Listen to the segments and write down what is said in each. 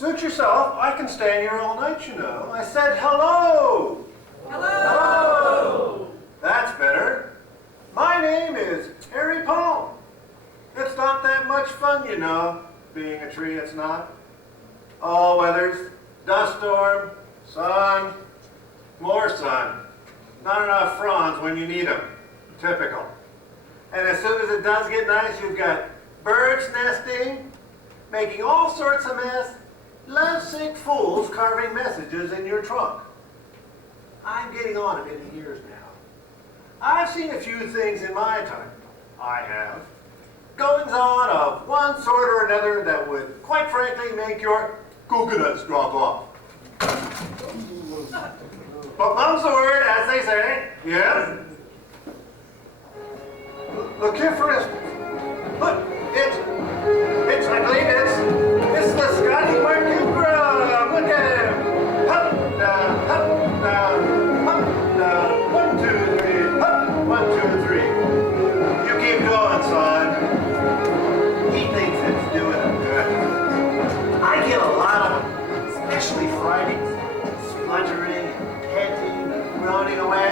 Suit yourself. I can stay here all night, you know. I said hello. Hello. Hello. That's better. My name is Harry Palm. It's not that much fun, you know, being a tree, it's not. All weathers, dust storm, sun, more sun. Not enough fronds when you need them. Typical. And as soon as it does get nice, you've got birds nesting, making all sorts of mess, lovesick fools carving messages in your trunk. I'm getting on a bit in years now. I've seen a few things in my time. I have. Goings on of one sort or another that would, quite frankly, make your coconuts drop off. But mum's the word, as they say. Yeah? Look here, for instance. Look, it's, I believe it's the Scotty Martin Grub. Look at him. Up, down, up, down, up, down. 1, 2, 3, up, 1, 2, 3. You keep going, son. He thinks it's doing him good. I get a lot of them, especially Fridays. Spluttering, panting, groaning away.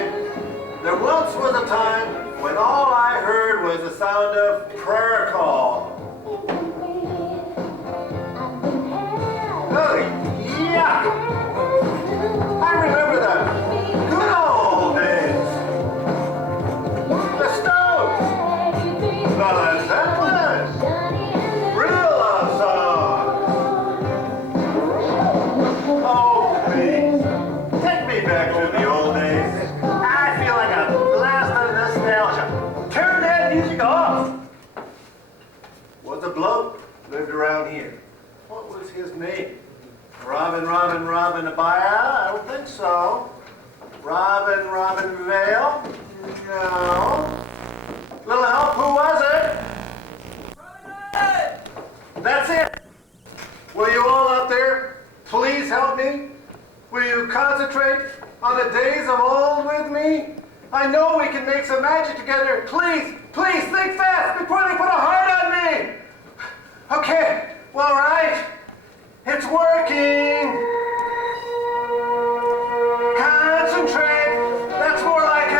There once was a time when all I heard was the sound of prayer call. Oh, yeah! I remember the good old days. The Stones, the Led Zeppelin, real love songs. Oh, please, take me back to the old days. I feel like a blast of nostalgia. Turn that music off. Was a bloke lived around here. What was his name? Robin Abaya? I don't think so. Robin Vale? No. Little help, who was it? That's it. Will you all out there please help me? Will you concentrate on the days of old with me? I know we can make some magic together. Please think fast before they put a heart on me. Okay, well, right. It's working. Concentrate. That's more like it.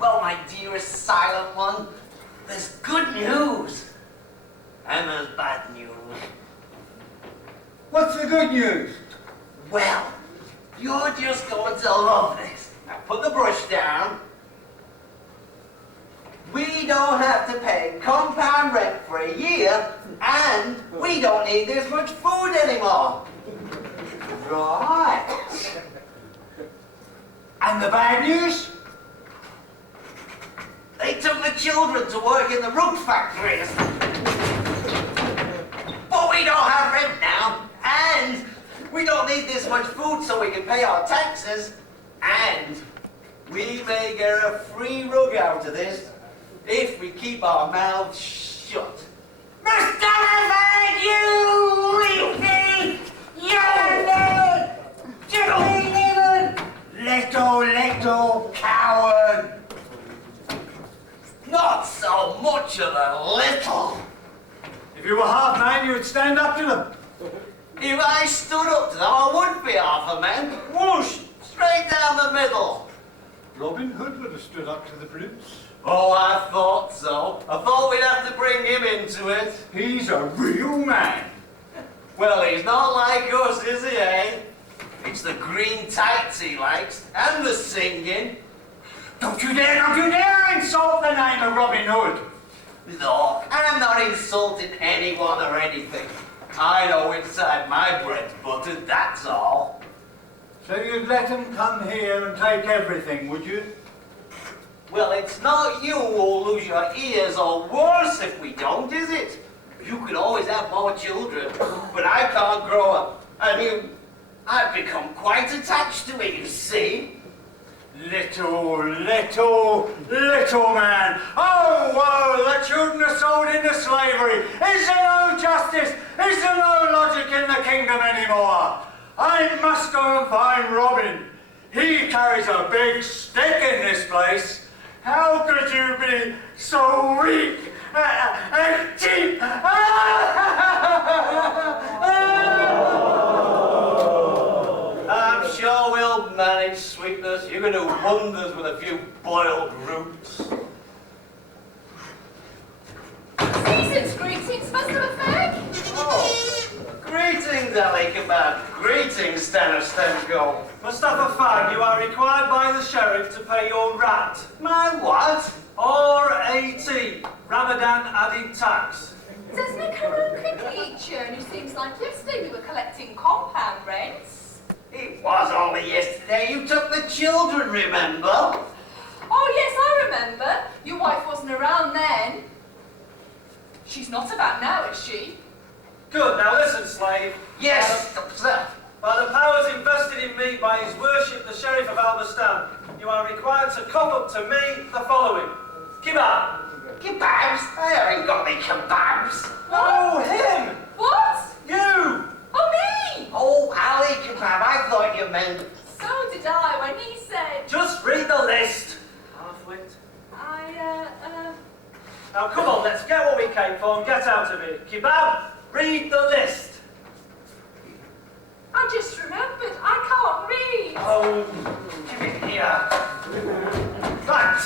Well, my dearest silent one, there's good news. And there's bad news. What's the good news? Well, you're just going to love this. Now put the brush down. We don't have to pay compound rent for a year, and we don't need this much food anymore. Right. And the bad news? They took the children to work in the root factories. But we don't have rent now, and we don't need this much food so we can pay our taxes, and we may get a free rug out of this if we keep our mouths shut. Mr. Levin, you weakling! Little coward! Not so much of a little. If you were half man, you would stand up to them. If I stood up to them, I would be half a man. Whoosh! Straight down the middle. Robin Hood would have stood up to the prince. Oh, I thought so. I thought we'd have to bring him into it. He's a real man. Well, he's not like us, is he, eh? It's the green tights he likes, and the singing. Don't you dare insult the name of Robin Hood. No, I'm not insulting anyone or anything. I know inside my bread's buttered, that's all. So you'd let him come here and take everything, would you? Well, it's not you who'll lose your ears or worse if we don't, is it? You could always have more children, but I can't grow up. I've become quite attached to it, you see. Little man. Oh, whoa, the children are sold into slavery. Is there no justice? Is there no logic in the kingdom anymore? I must go and find Robin. He carries a big stick in this place. How could you be so weak and cheap? I'm sure we'll manage, sweetness. You're going to do wonders with a few boiled roots. Season's greetings, Master Effect. Oh, greetings, Ali Kebab. Greetings, Stanner Stemko. Mustafa Fag, you are required by the sheriff to pay your rat. My what? R-A-T, Ramadan added tax. Doesn't it come around quickly each year? And it seems like yesterday we were collecting compound rents. It was only yesterday you took the children, remember? Oh yes, I remember. Your wife wasn't around then. She's not about now, is she? Good, now listen, slave. Yes, sir. By the powers invested in me by His Worship the Sheriff of Almastan, you are required to cough up to me the following. Kebab. Kebabs? I haven't got any kebabs. Oh, him! What? You! Oh, me! Oh, Ali Kebab, I thought you meant... So did I when he said, Just read the list. Half-wit. Now come on, let's get what we came for and get out of here. Kebab, read the list. I just remembered, I can't read. Oh, Give it here. right.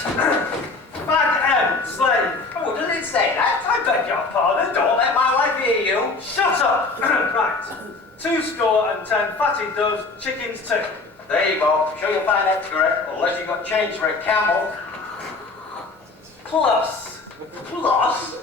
Bag M, slave. Oh, does it say that? I beg your pardon. Don't let my wife hear you. Shut up! Right. 2 score and 10 fatty doves, chickens too. There you go. Sure you'll find that correct, unless you've got change for a camel. Plus Plus,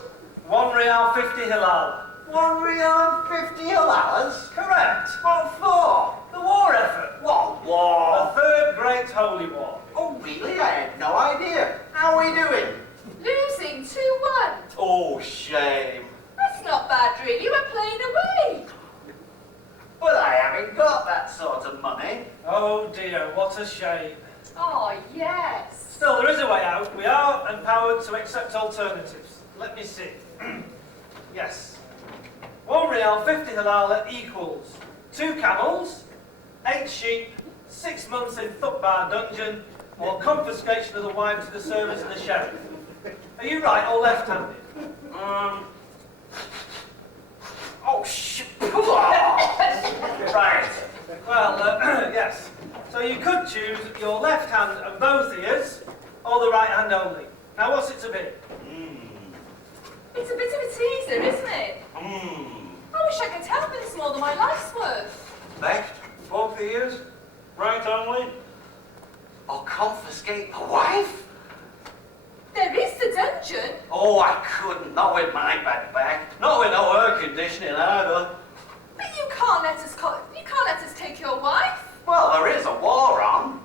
1 Rial 50 Hilal. 1 Riyal 50 halals? Correct. What for? The war effort. What The war? Third Great Holy War. Oh, really? I had no idea. How are we doing? Losing 2-1. Oh, shame. That's not bad, really. We're playing away. But I haven't got that sort of money. Oh dear, what a shame. Oh, yes. Still, there is a way out. We are empowered to accept alternatives. Let me see. Yes. 1 Rial 50 Halal equals 2 camels, 8 sheep, 6 months in Thukbar dungeon, or confiscation of the wives to the servants of the sheriff. Are you right or left-handed? Oh, right. Well, yes. So you could choose your left hand and both ears, or or the right hand only. Now what's it to be? It's a bit of a teaser, isn't it? I wish I could tell, but it's more than my life's worth. Theft, Both ears? Right only? or confiscate the wife? There is the dungeon. Oh, I couldn't. Not with my bad back. Not with no air conditioning either. But you can't let us take your wife. Well, there is a war on.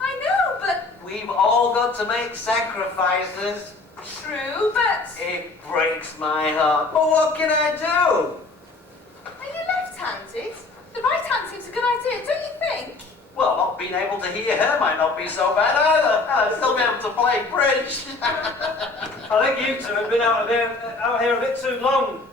I know, but We've all got to make sacrifices. true, but It breaks my heart. But what can I do? are you left-handed? The right hand seems a good idea, don't you think? Well, not being able to hear her might not be so bad either. I'll still be able to play bridge. I think you two have been out here a bit too long.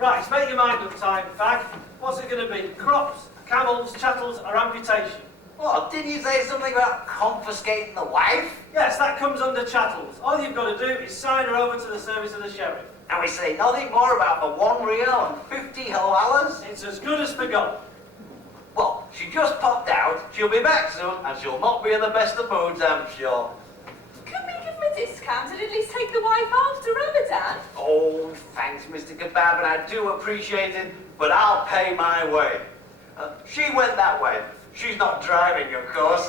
Right, make your mind up, time fag. What's it going to be? Crops, camels, chattels, or amputation? What, didn't you say something about confiscating the wife? Yes, that comes under chattels. All you've got to do is sign her over to the service of the sheriff. And we say nothing more about the 1 real and 50 halalahs? It's as good as forgotten. Well, she just popped out. She'll be back soon, and she'll not be in the best of moods, I'm sure. Can we give him a discount and at least take the wife after Ramadan? Oh, thanks, Mr. Kebab, and I do appreciate it, but I'll pay my way. She went that way. She's not driving, of course.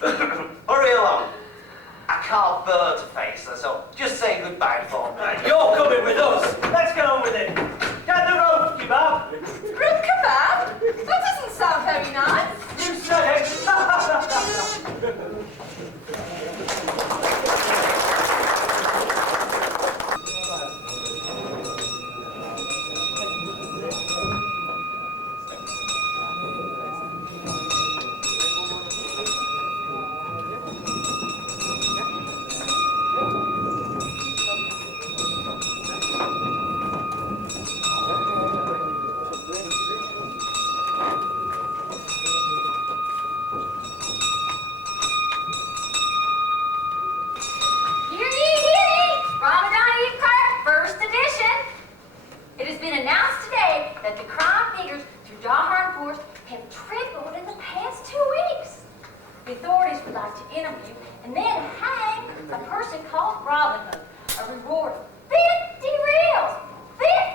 Hurry along. I can't bear to face her, so just say goodbye for me. Right, you're coming with us. Let's get on with it. Get the rope, kebab. Root kebab? That doesn't sound very nice. You said it. Hear ye, hear ye! Ramadan Eve Prayer, first edition. It has been announced today that the crime figures through Dahran Force have tripled in the past 2 weeks. The authorities would like to interview and then hang a person called Robin Hood. A reward of 50 reals!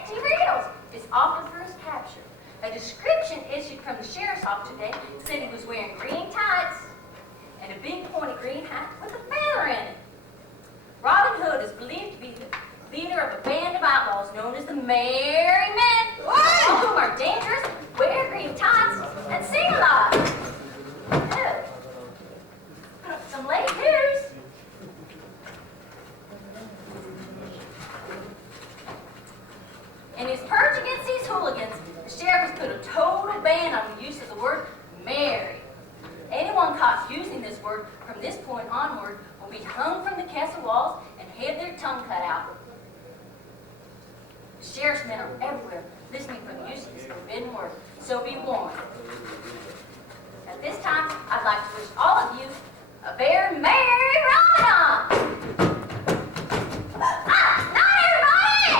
50 reals is offered for his capture. A description issued from the sheriff's office today said he was wearing green tights and a big pointy green hat with a feather in it. Robin Hood is believed to be the leader of a band of outlaws known as the Merry Men, all of whom are dangerous, wear green tights, and sing a lot. Oh, some late news. In his purge against these hooligans, the sheriff has put a total ban on the use of the word Mary. Anyone caught using this word from this point onward will be hung from the castle walls and have their tongue cut out. The sheriff's men are everywhere listening for the use of this forbidden word, so be warned. At this time, I'd like to wish all of you a very Merry Ramadan! Not everybody!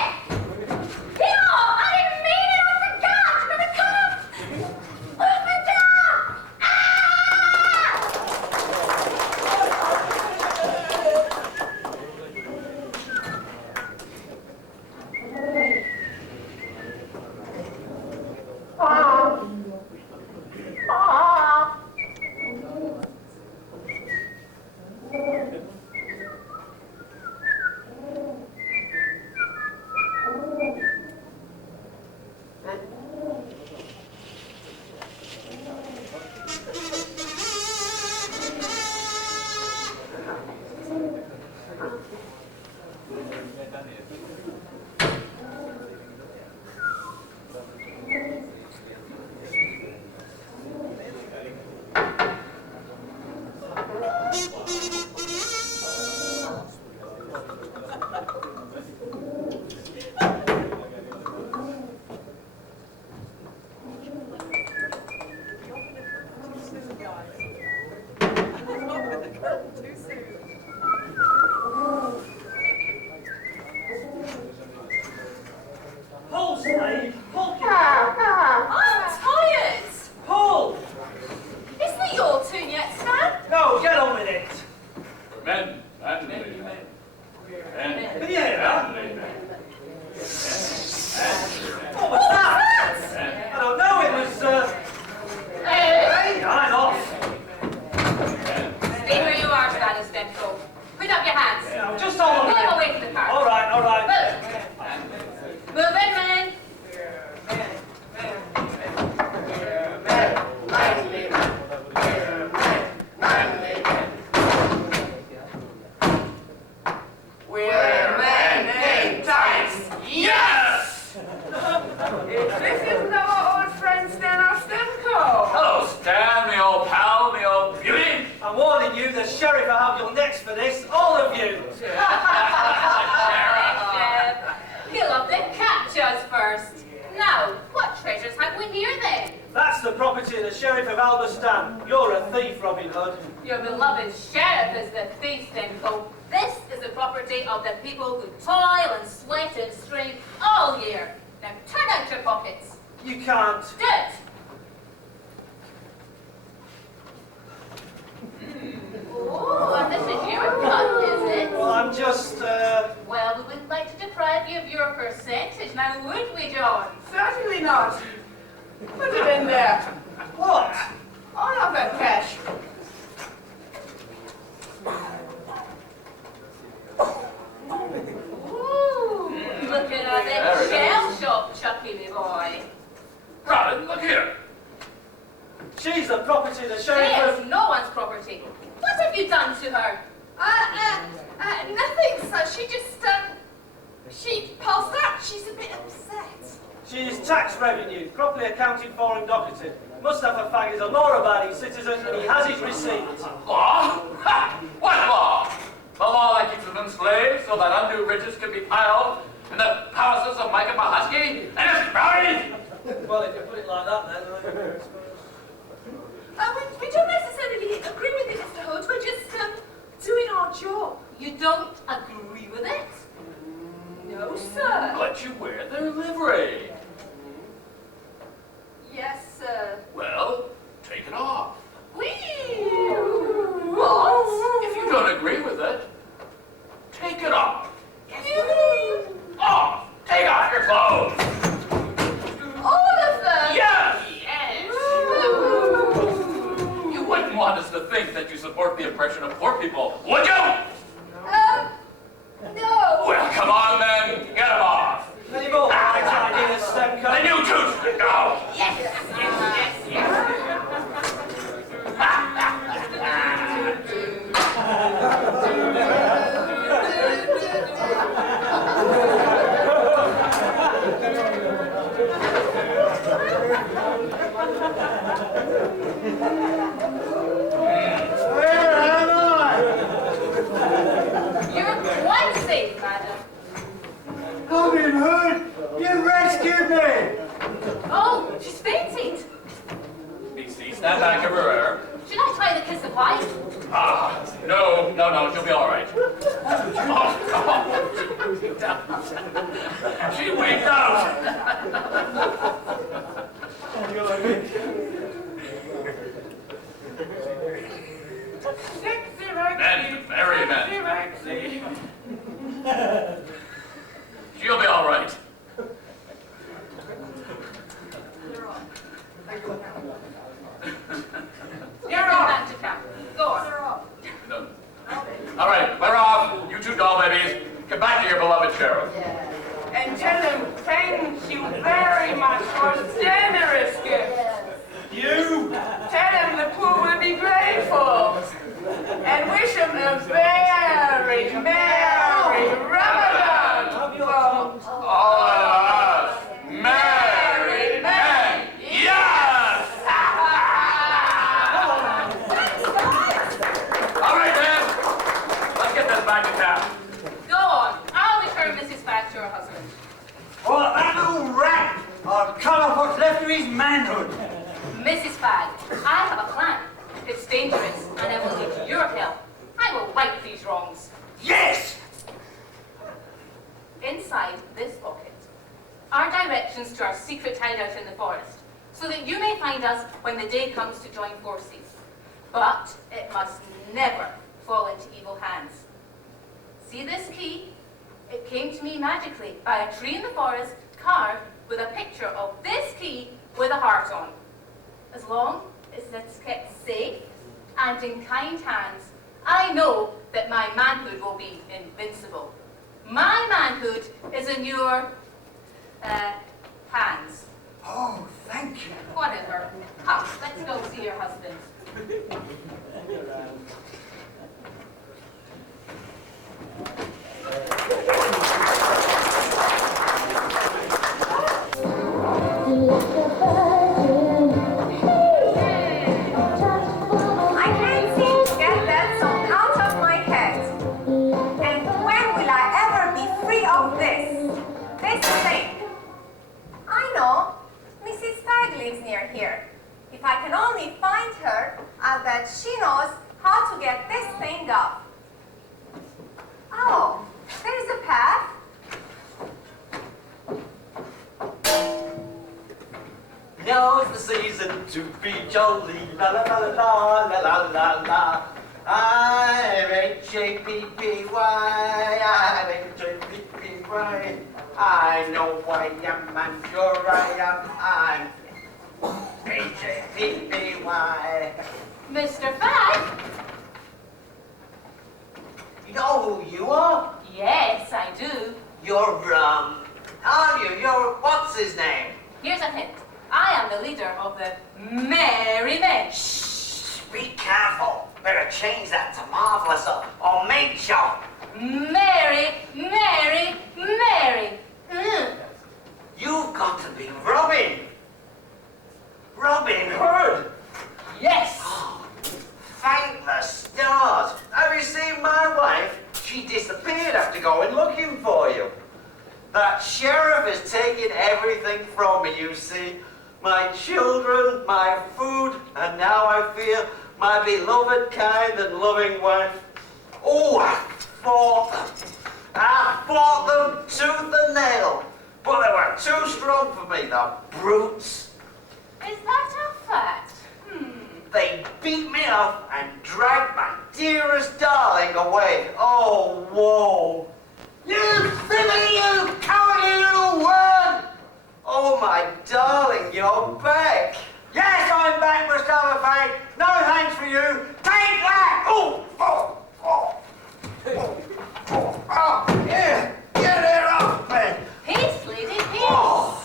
Yo, I didn't mean it, I forgot! I'm gonna come! Oh, my God! Pull, slave. Pull, kebab. I'm tired. Pull. Isn't it your turn yet, Stan? Men and ladies. Men Can you hear that? and ladies. What was that? I don't know, it was, Hey, I'm off. Stay where you are, Stanley Stemco. Put up your hands. Yeah, just hold on a Move minute. away from the car. All right. Move. Move in, men. We're men in tights. Yes! This isn't our old friend Stano Stemco. Hello, Stan, me old pal, me old beauty. I'm warning you, the sheriff will have your necks for this, all of you. Chef, he'll have to catch us first. Now, what treasures have we here then? That's the property of the sheriff of Albastan. You're a thief, Robin Hood. Your beloved sheriff is the thief, Stemco. This is the property of the people who toil and sweat and strain all year. Now turn out your pockets. You can't. Do it. Oh, and this is your cut, is it? Well, I'm just, Well, we wouldn't like to deprive you of your percentage, now would we, John? Certainly not. Put it in there. What? All of it, cash. Ooh, looking at Very it, shell shop, Chucky, me boy. Robin, look here. She's the property of the sheriff It's of... no one's property. What have you done to her? Nothing, sir. She passed out. She's a bit upset. She's tax revenue, properly accounted for and docketed. Mustafa Fag is a law-abiding citizen and he has his receipt. Law? Ha! What law? The law that keeps them enslaved so that undue riches can be piled in the palaces of Micah Mahusky and his crowd? Well, if you put it like that, then... We don't necessarily agree with it, Mr. Hood. We're just doing our job. You don't agree with it? No, sir. But you wear their livery. Yes, sir. Well, take it off. What? If you don't agree with it, take it off. You Off! Take off your clothes! all of them? Yes! Ooh. You wouldn't want us to think that you support the oppression of poor people, would you? No. Well, come on then, get them off. Any more right ideas, And Stemco? you two should go. Where am I? You're quite safe, madam. Robin Hood, you rescued me. Oh, she's fainted. BC, stand back everywhere. Should I try the kiss of life? Ah, no, she'll be all right. She winked out. Sexy Men, very men. Maxie. She'll be all right. You're Come off. back to camp. Go on. No. All right, we're off. You two doll babies, get back to your beloved sheriff. And tell him thank you very much for the generous gift. You! Tell him the poor will be grateful. And wish him a very merry Ramadan from All of us, married men. Yes! All right, then. Let's get this back to town. Go on. I'll return Mrs. Fag to her husband. Well, that little rat, I'll cut off what's left of his manhood. Mrs. Fag, I have a plan. It's dangerous, and I will need your help. I will right these wrongs. Yes! Inside this pocket are directions to our secret hideout in the forest, so that you may find us when the day comes to join forces. But it must never fall into evil hands. See this key? It came to me magically by a tree in the forest carved with a picture of this key with a heart on. As long as it's kept safe and in kind hands, I know that my manhood will be invincible. My manhood is in your, hands. Oh, thank you. Whatever. Come, let's go see your husband. I can't seem to get that song out of my head. And when will I ever be free of this thing? I know. Mrs. Fag lives near here. If I can only find her, I'll bet she knows how to get this thing up. Oh, there's a path. Now's the season to be jolly, la la la la la la la la. I'm H-A-P-P-Y, I'm H-A-P-P-Y. I know I am, I'm sure I am, I'm H-A-P-P-Y. Mr. Fag? You know who you are? Yes, I do. You're, aren't you? You're, what's his name? Here's a hint. I am the leader of the Merry Men. Shh, be careful. Better change that to Marvelous or Make Show. Mary, Mary, Mary. You've got to be Robin. Robin Hood. Yes. Thank the stars. Have you seen my wife? She disappeared after going looking for you. That sheriff has taken everything from me, you see. My children, my food, and now I fear my beloved, kind, and loving wife. Oh, I fought them tooth and nail. But they were too strong for me, the brutes. Is that a fact? They beat me up and dragged my dearest darling away. Oh, whoa. You silly, you cowardly little worm! Oh, my darling, you're back. Yes, I'm back, Mustafa Fag. No thanks for you. Take that! Oh, yeah, get it off me. Peace, lady, peace. Oh,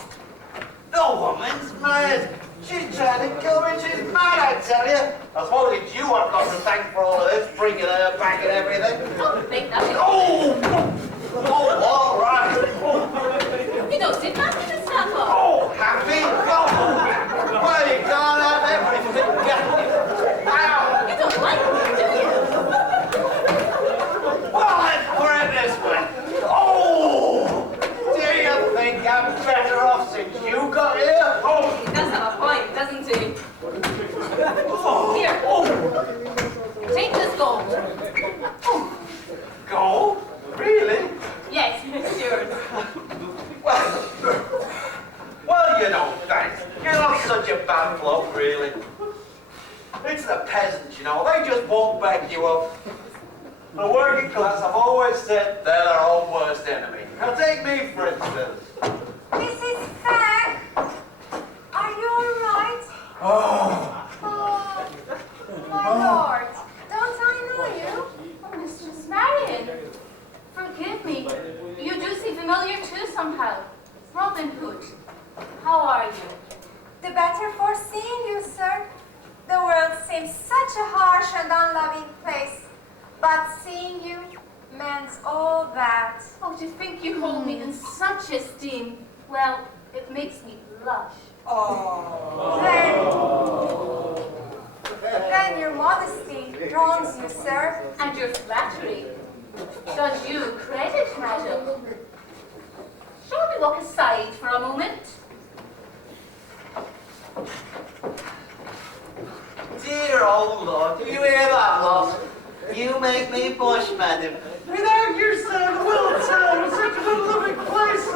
the woman's mad. She's trying to kill me. She's mad, I tell you. I suppose it's you I've got to thank for all of this, bringing her back and everything. Don't think that. Oh, all right. You don't seem happy, Mustafa. Oh, happy? Oh, well, you can't have everything, can you? Ow. You don't like me, do you? Well, let's put it this way. Oh, do you think I'm better off since you got here? Oh, He does have a point, doesn't he? oh, Here. oh. Take this gold. Gold? Really? Yes, it's yours. Well, you know, thanks. You're not such a bad bloke, really. It's the peasants, you know, they just won't back you up. The working class, I've always said, they're their own worst enemy. Now take me, for instance. Mrs. Fag, are you all right? Oh. Oh, my lord, don't I know you? Oh, Mistress Marion. Forgive me. You do seem familiar too somehow. Robin Hood. How are you? The better for seeing you, sir. The world seems such a harsh and unloving place, but seeing you mends all that. Oh, to think you hold me in such esteem. Well, it makes me blush. Then your modesty wrongs you, sir. And your flattery does you credit, madam. Shall we walk aside for a moment? Dear old Lord, do you hear that, love? You make me blush, madam. Without your son, the world town was such a loving place.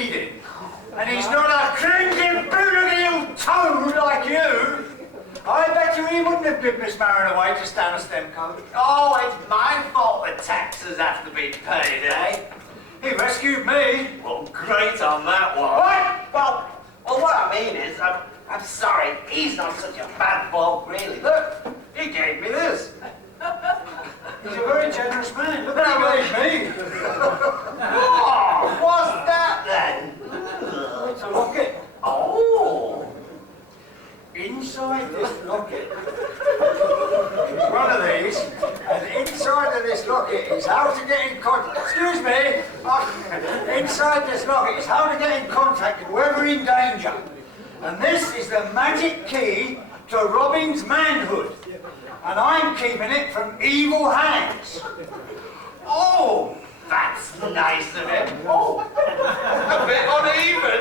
reading. And he's not a cringing, bootleggy toad like you. I bet you he wouldn't have given Miss Marin away to stand a stem coat. Oh, it's my fault the taxes have to be paid, eh? He rescued me. Well, great on that one. What? Well, what I mean is, I'm sorry, he's not such a bad bloke, really. Look, he gave me this. He's a very generous man. Look what he gave me. Oh, what's that then? It's a locket. Oh. Inside this locket is one of these, and inside of this locket is how to get in contact. Excuse me. Inside this locket is how to get in contact with whoever in danger. And this is the magic key to Robin's manhood. And I'm keeping it from evil hands. Oh, that's nice of him. Oh, a bit uneven.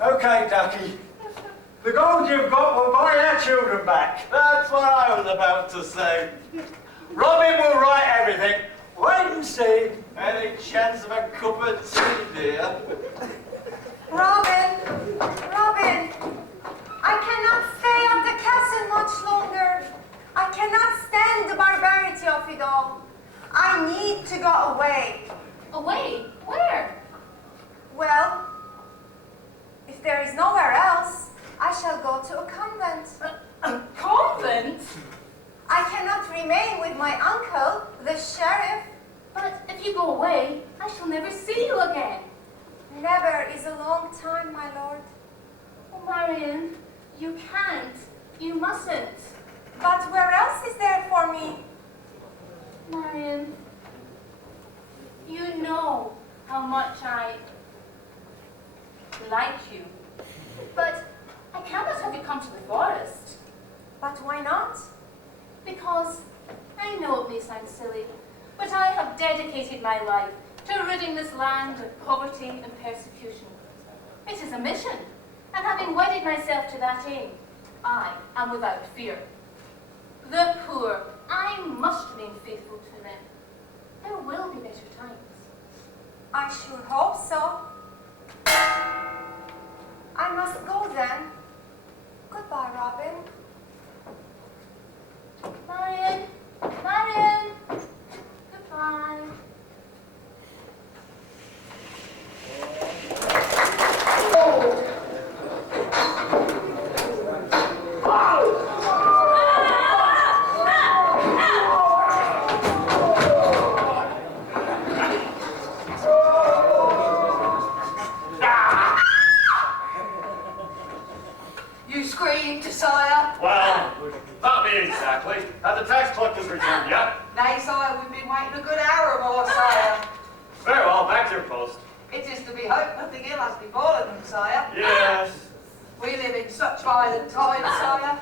Okay, Ducky. The gold you've got will buy our children back. That's what I was about to say. Robin will write everything. Wait and see. Any chance of a cup of tea, dear? Robin, Robin, I cannot stay at the castle much longer. I cannot stand the barbarity of it all. I need to go away. Away? Where? Well, if there is nowhere else, I shall go to a convent. A convent? I cannot remain with my uncle, the sheriff. But if you go away, I shall never see you again. Never is a long time, my lord. Oh, Marion, you can't. You mustn't. But where else is there for me? Marion, you know how much I like you. But I cannot have you come to the forest. But why not? Because I know it may sound silly, but I have dedicated my life to ridding this land of poverty and persecution. It is a mission, and having wedded myself to that aim, I am without fear. The poor, I must remain faithful to them. There will be better times. I sure hope so. I must go then. Goodbye, Robin. Marion, Marion, goodbye. You screamed, sire? Well, not me exactly. Have the tax collectors returned yet? Nay, sire, we've been waiting a good hour or more, sire. Very well, back to your post. It is to be hoped nothing ill has befallen them, sire. Yes. We live in such violent times, sire.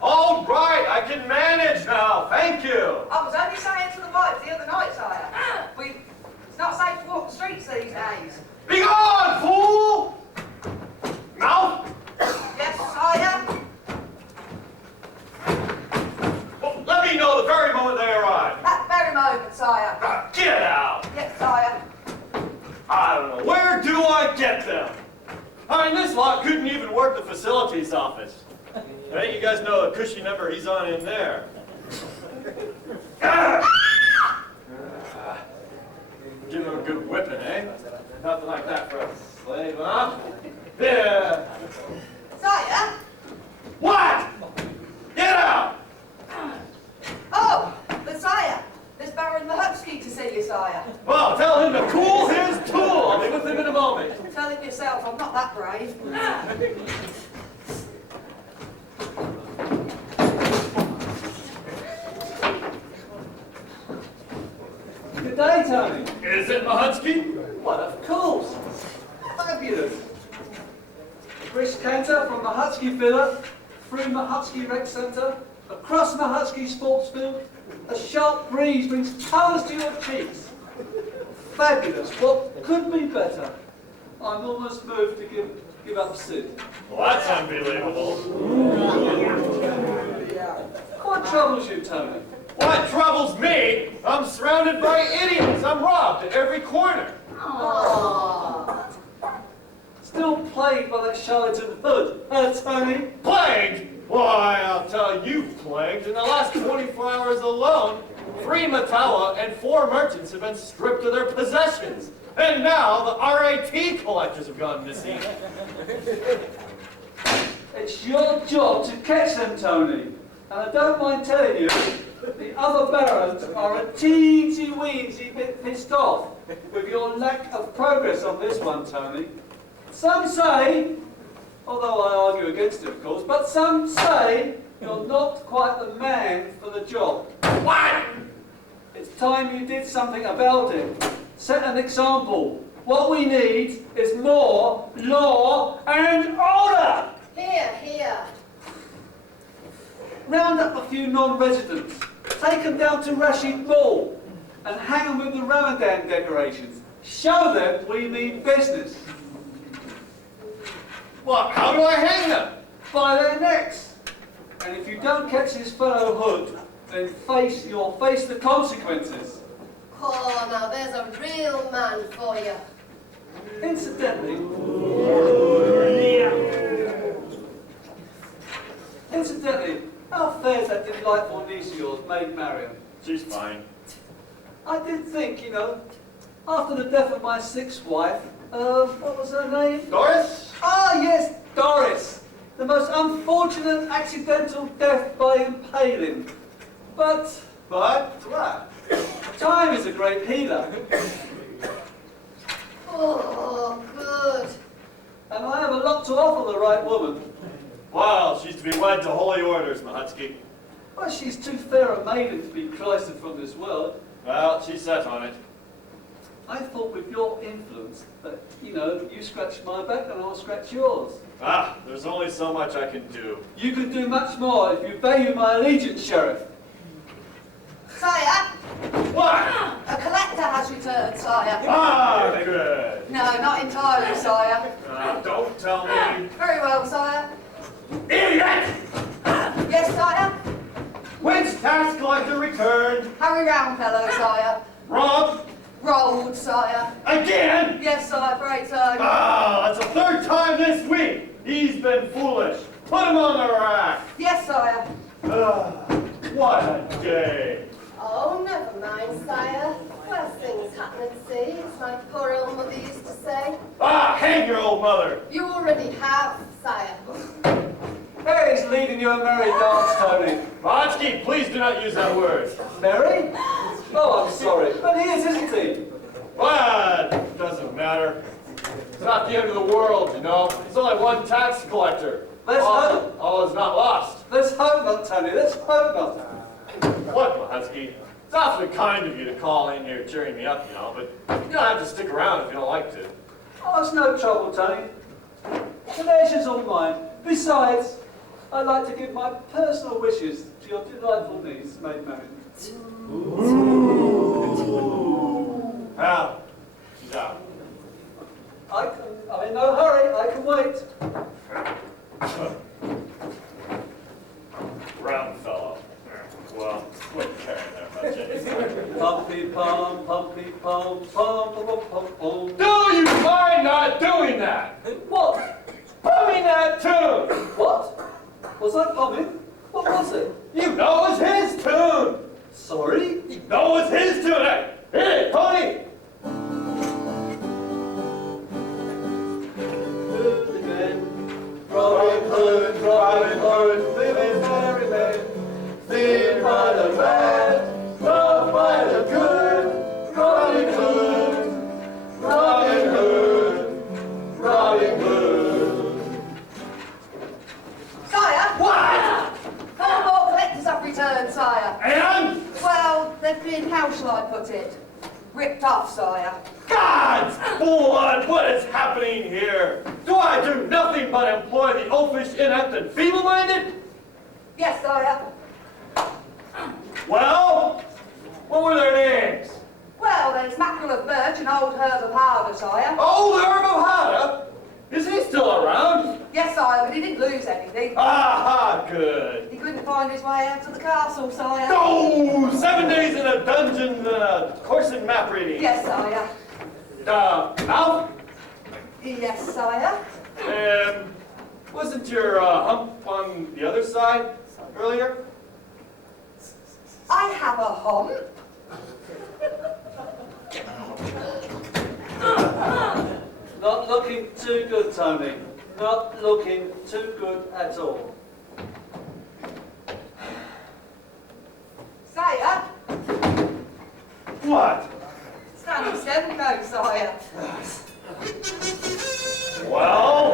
All right, I can manage now. Thank you. I was only saying to the wife the other night, sire. It's not safe to walk the streets these days. Be gone, fool! Mouth! Yes, sire? Well, let me know the very moment they arrive. That very moment, sire. Now, get out! Yes, sire. I don't know. Where do I get them? I mean, this lot couldn't even work the facilities office. Right? You guys know the cushy number he's on in there. Give him a good whipping, eh? Nothing like that for a slave, huh? Yeah. Sire? What? Get out! Oh, but sire, there's Baron Mahupsky to see you, sire. Well, tell him to cool his tool. I'll be with him in a moment. Tell him yourself, I'm not that brave. Good day, Tony. Is it Mahutsky? Well, of course. Fabulous. Chris Cantor from Mahutsky Villa, through Mahutsky Rec Centre, across Mahutsky Sports Field. A sharp breeze brings colours to your cheeks. Fabulous. What could be better? I'm almost moved to give up Sid. Well, that's unbelievable. What troubles you, Tony? What troubles me? I'm surrounded by idiots. I'm robbed at every corner. Still plagued by that charlatan Hood, Tony? Plagued? Why, I'll tell you, plagued. In the last 24 hours alone, 3 Matawa and 4 merchants have been stripped of their possessions. And now the RAT collectors have gone missing. It's your job to catch them, Tony. And I don't mind telling you, the other barons are a teensy-weensy bit pissed off with your lack of progress on this one, Tony. Some say, although I argue against it, of course, but some say you're not quite the man for the job. What? It's time you did something about it. Set an example. What we need is more law and order. Here, here. Round up a few non-residents, take them down to Rashid Mall and hang them with the Ramadan decorations. Show them we mean business. What? How do I hang them? By their necks. And if you don't catch this fellow Hood, then you'll face the consequences. Oh, now there's a real man for you. Incidentally, how fares that delightful niece of yours, Maid Marian? She's fine. I did think, after the death of my 6th wife, what was her name? Doris? Ah, yes, Doris. The most unfortunate accidental death by impaling. But What? time is a great healer. Oh, good. And I have a lot to offer the right woman. Well, she's to be wed to holy orders, Mahatsky. Well, she's too fair a maiden to be christed from this world. Well, she's set on it. I thought with your influence that, you scratch my back and I'll scratch yours. There's only so much I can do. You can do much more if you value my allegiance, Sheriff. Sire, What? a collector has returned, sire. Good. No, not entirely, sire. Don't tell me. Very well, sire. Idiot! Yes, sire. Whence tax collector returned? Harry Roundfellow, sire. Rob? Rolled, sire. Again? Yes, sire, great, sire. That's the 3rd time this week. He's been foolish. Put him on the rack. Yes, sire. What a day. Oh, never mind, sire. Worse things happen at sea, as my poor old mother used to say. Hang your old mother. You already have, sire. Hey, he's leading you a merry dance, Tony. Mahatsky, please do not use that word. Merry? Oh, I'm sorry. But he is, isn't he? What? Doesn't matter. It's not the end of the world, There's only one tax collector. Let's hope. All is not lost. Let's hope not, Tony. Let's hope not. What, Mahatsky? It's awfully kind of you to call in here cheering me up, but you don't have to stick around if you don't like to. Oh, it's no trouble, Tony. The leisure's all mine. Besides, I'd like to give my personal wishes to your delightful niece, Maid Marian. Well, she's out. I'm in no hurry. I can wait. Round fellow. Well, quit caring there much anyway. Pumpy pum, pumpy pum, pum, pum, pum, pum. Do you mind not doing that? What? Pumming that tune! What? Was I pumping? What was it? You know it's his tune! Sorry? You know it's his tune! Hey, Tony! Robin Hood, living merry men, seen by the bad, loved by the good, Robin Hood, Robin Hood, Robin Hood. Sire? What? 4 more collectors have returned, sire. And? Well, they've been, how shall I put it? Ripped off, sire. God's blood, what is happening here? Do I do nothing but employ the oafish, inept, and feeble-minded? Yes, sire. Well, what were their names? Well, there's Mackerel of Birch and Old Herb of Harder, sire. Old Herb of Hada? Is he still around? Yes, sire, but he didn't lose anything. Ah, good. He couldn't find his way out to the castle, sire. Oh, 7 days in a dungeon and a course in map reading. Yes, sire. Alf? Yes, sire. Wasn't your hump on the other side earlier? I have a hump. Not looking too good, Tony. Not looking too good at all. Sire, What? Stanley Stemco, sire. Well?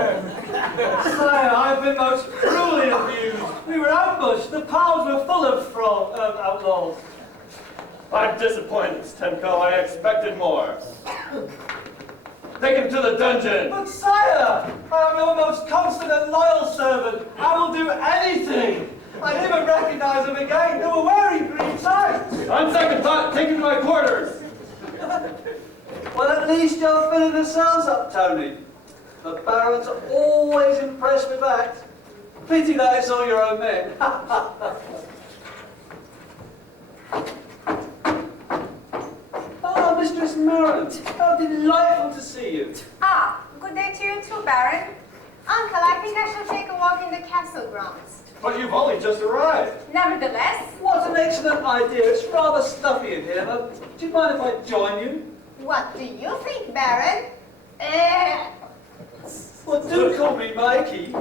Sire, I've been most cruelly abused. We were ambushed. The powers were full of outlaws. I'm disappointed, Stemco. I expected more. Take him to the dungeon. But sire, I am your most constant and loyal servant. I will do anything. I didn't even recognize them again. They were wearing green tights. On second thought, take him to my quarters. Well, at least you're filling the cells up, Tony. The barons are always impressed with that. Pity that it's all your own men. Ah, Mistress Marin, how delightful to see you. Ah, good day to you too, Baron. Uncle, I think I shall take a walk in the castle grounds. But you've only just arrived. Nevertheless, What an excellent idea. It's rather stuffy in here. Do you mind if I join you? what do you think, Baron? Well, do call me Mikey.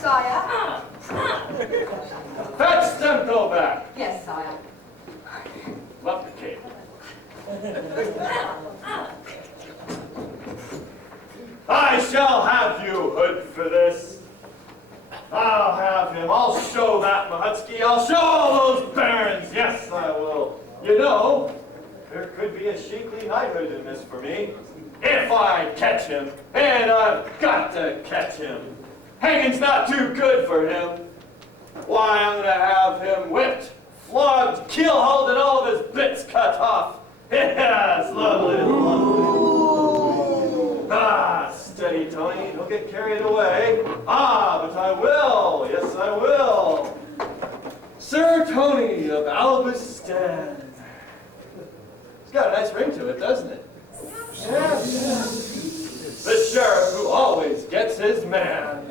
Sire? Fetch Stemco back. Yes, sire. Love the cape. I shall have you, Hood, for this. I'll have him. I'll show that Mahutsky. I'll show all those barons. Yes, I will. You know, there could be a shapely knighthood in this for me. If I catch him. And I've got to catch him. Hanging's not too good for him. Why, I'm going to have him whipped, flogged, keel-hauled, and all of his bits cut off. Yes, lovely, lovely. Ah, steady, Tony. Don't get carried away. Ah, but I will. Yes, I will. Sir Tony of Albistan. It's got a nice ring to it, doesn't it? Yes. The sheriff who always gets his man.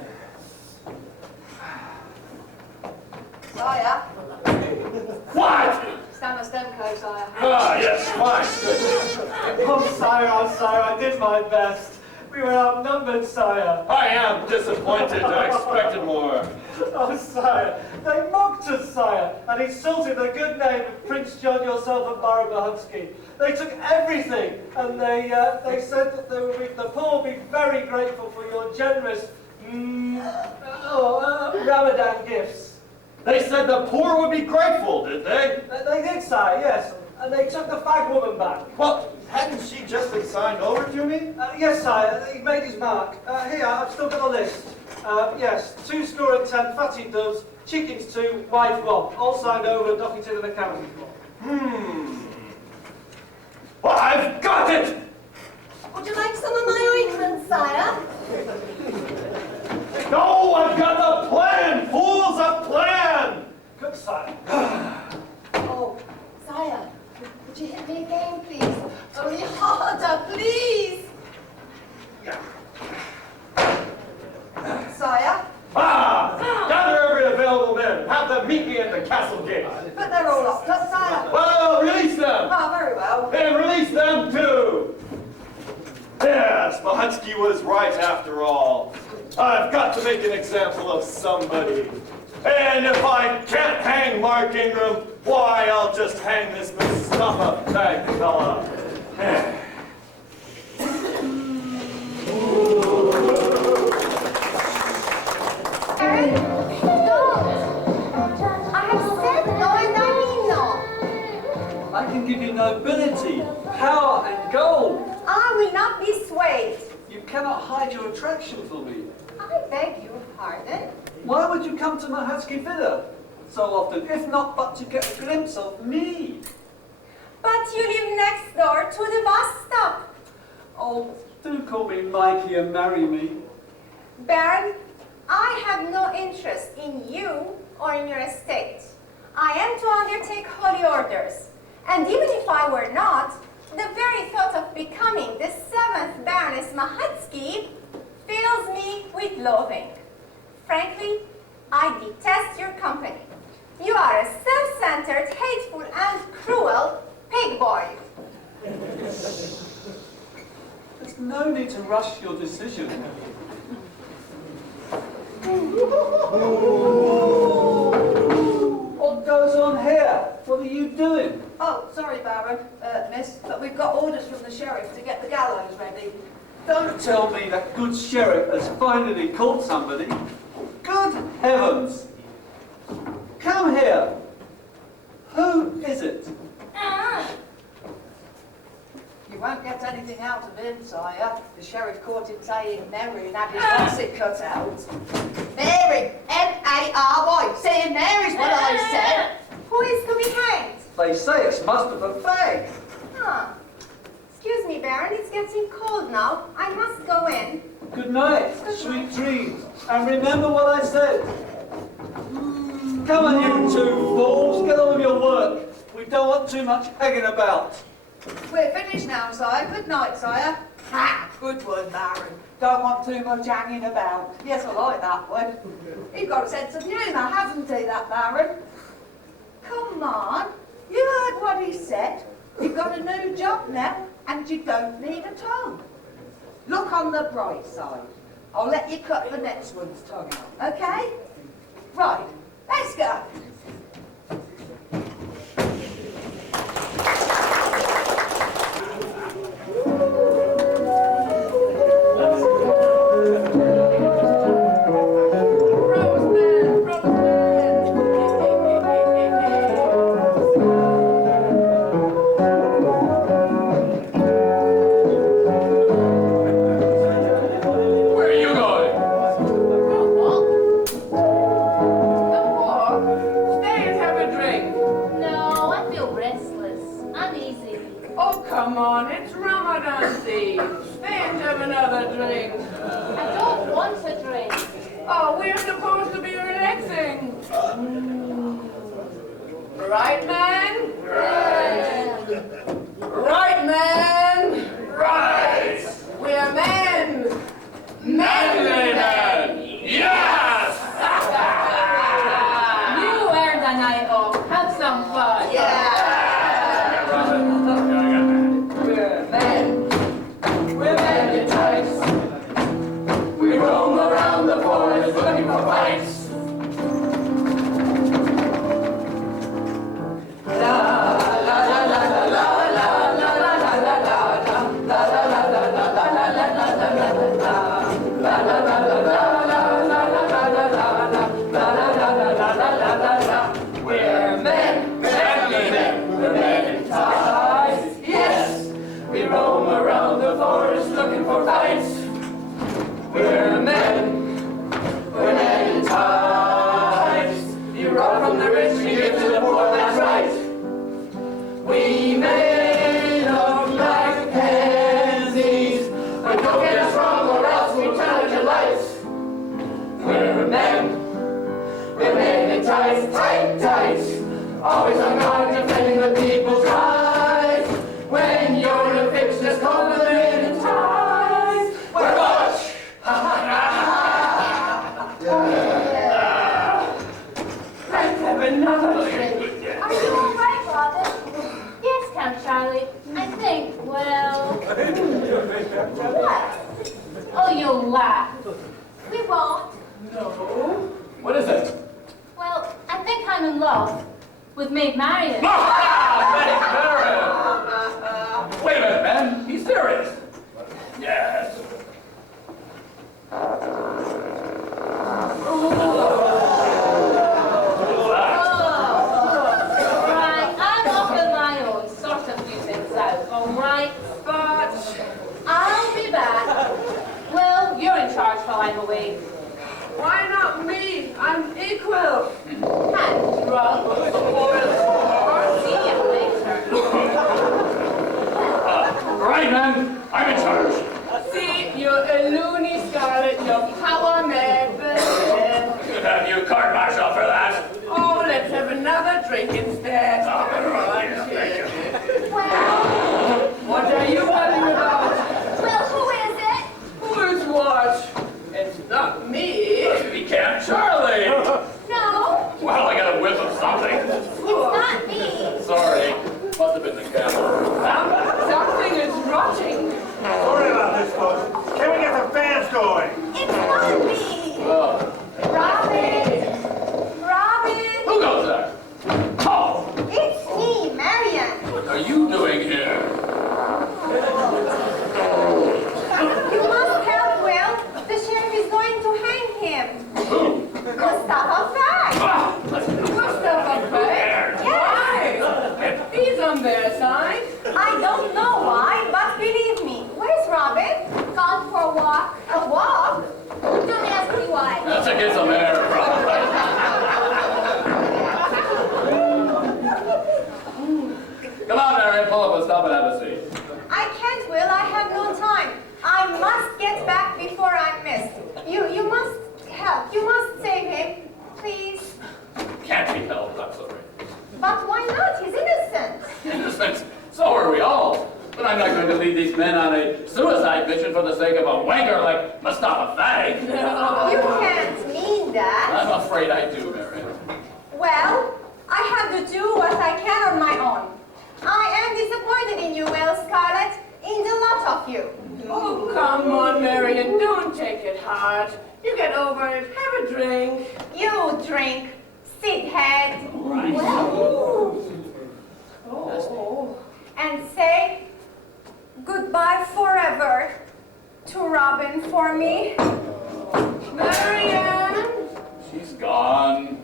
Sire? What? Stanley Stemco, sire. Ah, yes, fine. Good. Oh, sire, I did my best. We were outnumbered, sire. I am disappointed. I expected more. Oh, sire, they mocked us, sire, and insulted the good name of Prince John, yourself, and Baron Mahutsky. They took everything, and they said that the poor would be very grateful for your generous Ramadan gifts. They said the poor would be grateful, did they? They did, sire, yes, and they took the fag woman back. Well, hadn't she just been signed over to me? Yes, sire, he made his mark. Here, I've still got a list. Yes, 210 fatty doves, chickens 2, wife 1, all signed over and docketed and accounted for. Well, I've got it! would you like some of my ointment, sire? No, I've got the plan! Fools, a plan! Good, sire. Oh, sire, would you hit me again, please? Only harder, please! Sire? Ah! Gather every available man. Have them meet me at the castle gate. But they're all locked up, sire. Well, release them! Ah, very well. And release them too! Yes, Mahutsky was right after all. I've got to make an example of somebody. And if I can't hang Mark Ingram, why, I'll just hang this Mustafa bag fella. Baron, don't! I have said no and I mean no. I can give you nobility, power, and gold. I will not be swayed. You cannot hide your attraction for me. I beg your pardon. Why would you come to Mahutsky Villa so often, if not but to get a glimpse of me? But you live next door to the bus stop. Oh, do call me Mikey and marry me. Baron, I have no interest in you or in your estate. I am to undertake holy orders. And even if I were not, the very thought of becoming the 7th Baroness Mahatsky fills me with loathing. Frankly, I detest your company. You are a self-centered, hateful, and cruel pig boy. There's no need to rush your decision. What goes on here? What are you doing? Oh, sorry, Baron, miss, but we've got orders from the sheriff to get the gallows ready. Don't tell me that good sheriff has finally caught somebody. Good heavens! Come here. Who is it? You won't get anything out of him, sire. The sheriff caught him saying Mary and had his gossip cut out. Mary, M-A-R-Y, saying Mary's what I said. Who is to be hanged? They say it's Mustapha Fag. Huh. Excuse me, Baron, it's getting cold now. I must go in. Good night, sweet dreams, and remember what I said. Come on, you two fools, get on with your work. We don't want too much hanging about. We're finished now, sire. Good night, sire. Ha! Good one, Baron. Don't want too much hanging about. Yes, I like that one. He's got a sense of humour, hasn't he, that Baron? Come on. You heard what he said. You've got a new job now, and you don't need a tongue. Look on the bright side. I'll let you cut the next one's tongue out, okay? Right, let's go. Come on, it's Ramadan Eve. Stay and have another drink. I don't want a drink. Oh, we're supposed to be relaxing. Right, man? Right. Right, man? Right. We're men. Manly men! Yes! You earned a night off. Have some fun. Yeah. We're men in tights. We roam around the forest looking for fights. We're men, manly men, we're men in tights. Yes, we roam around the forest looking for fights. We're men in tights. You rob from the rich, you give to the poor, that's right. We made of black pansies, but don't get us wrong or else we'll turn your lights. We're men in tights, tight, tight. Always on guard defending the people's rights. When you're in a fix, just call the men in tights. We're butch. Let's have another drink. Are you all right, Robin? Yes, Count Charlie. I think, well... What? Oh, you'll laugh. We won't. No. What is it? Well, I think I'm in love with Maid Marian. Wait a minute, man. Be serious. Yes. Right, I'm off on my own, sort of do things out, all right? But I'll be back. Well, you're in charge while I'm away. Why not me? I'm equal. And drunk. See you later. Right, man. I'm in charge. Miss Campbell? Something is rotting. Sorry about this, folks. Can we get the fans going? It's not me! Robin! Robin! Who goes there? Oh, It's me, Marian. what are you doing here? You must help, Will. The sheriff is going to hang him. Who? Mustafa Fag. Ah, Mustafa Fag? Why? He's on their side. I don't know why, but believe me. Where's Robin? Gone for a walk. A walk? Don't ask me why. to get some air, probably. Come on, Marion, pull up a stop and have a seat. I can't, Will. I have no time. I must get back before I'm missed. You must help. You must save him. Please. Can't be helped, I'm sorry. But why not? He's innocent. Innocent, so are we all. But I'm not going to lead these men on a suicide mission for the sake of a wanker like Mustafa Fag. You can't mean that. I'm afraid I do, Marion. Well, I have to do what I can on my own. I am disappointed in you, Will Scarlet, in the lot of you. Oh, come on, Marion. Don't take it hard. You get over it. Have a drink. You drink, sit head, and say goodbye forever to Robin for me. Marion! She's gone.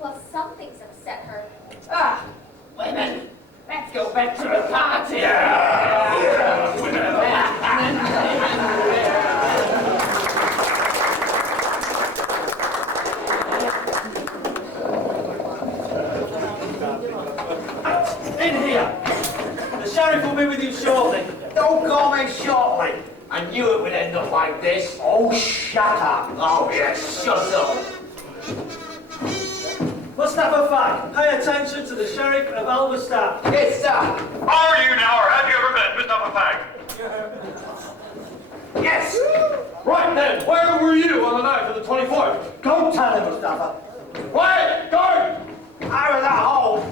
Well, something's upset her. Ah, women. Let's go back to the party. In here. The sheriff will be with you shortly. Don't call me shortly. I knew it would end up like this. Oh, shut up. Oh, yes, shut up. Mustafa Fag, pay attention to the sheriff of Alvestan. Yes, sir. How are you now, or have you ever met Mustafa Fag? Yes. Right then, where were you on the night of the 24th? Don't tell him, Mustafa. Quiet, guard! I was at home.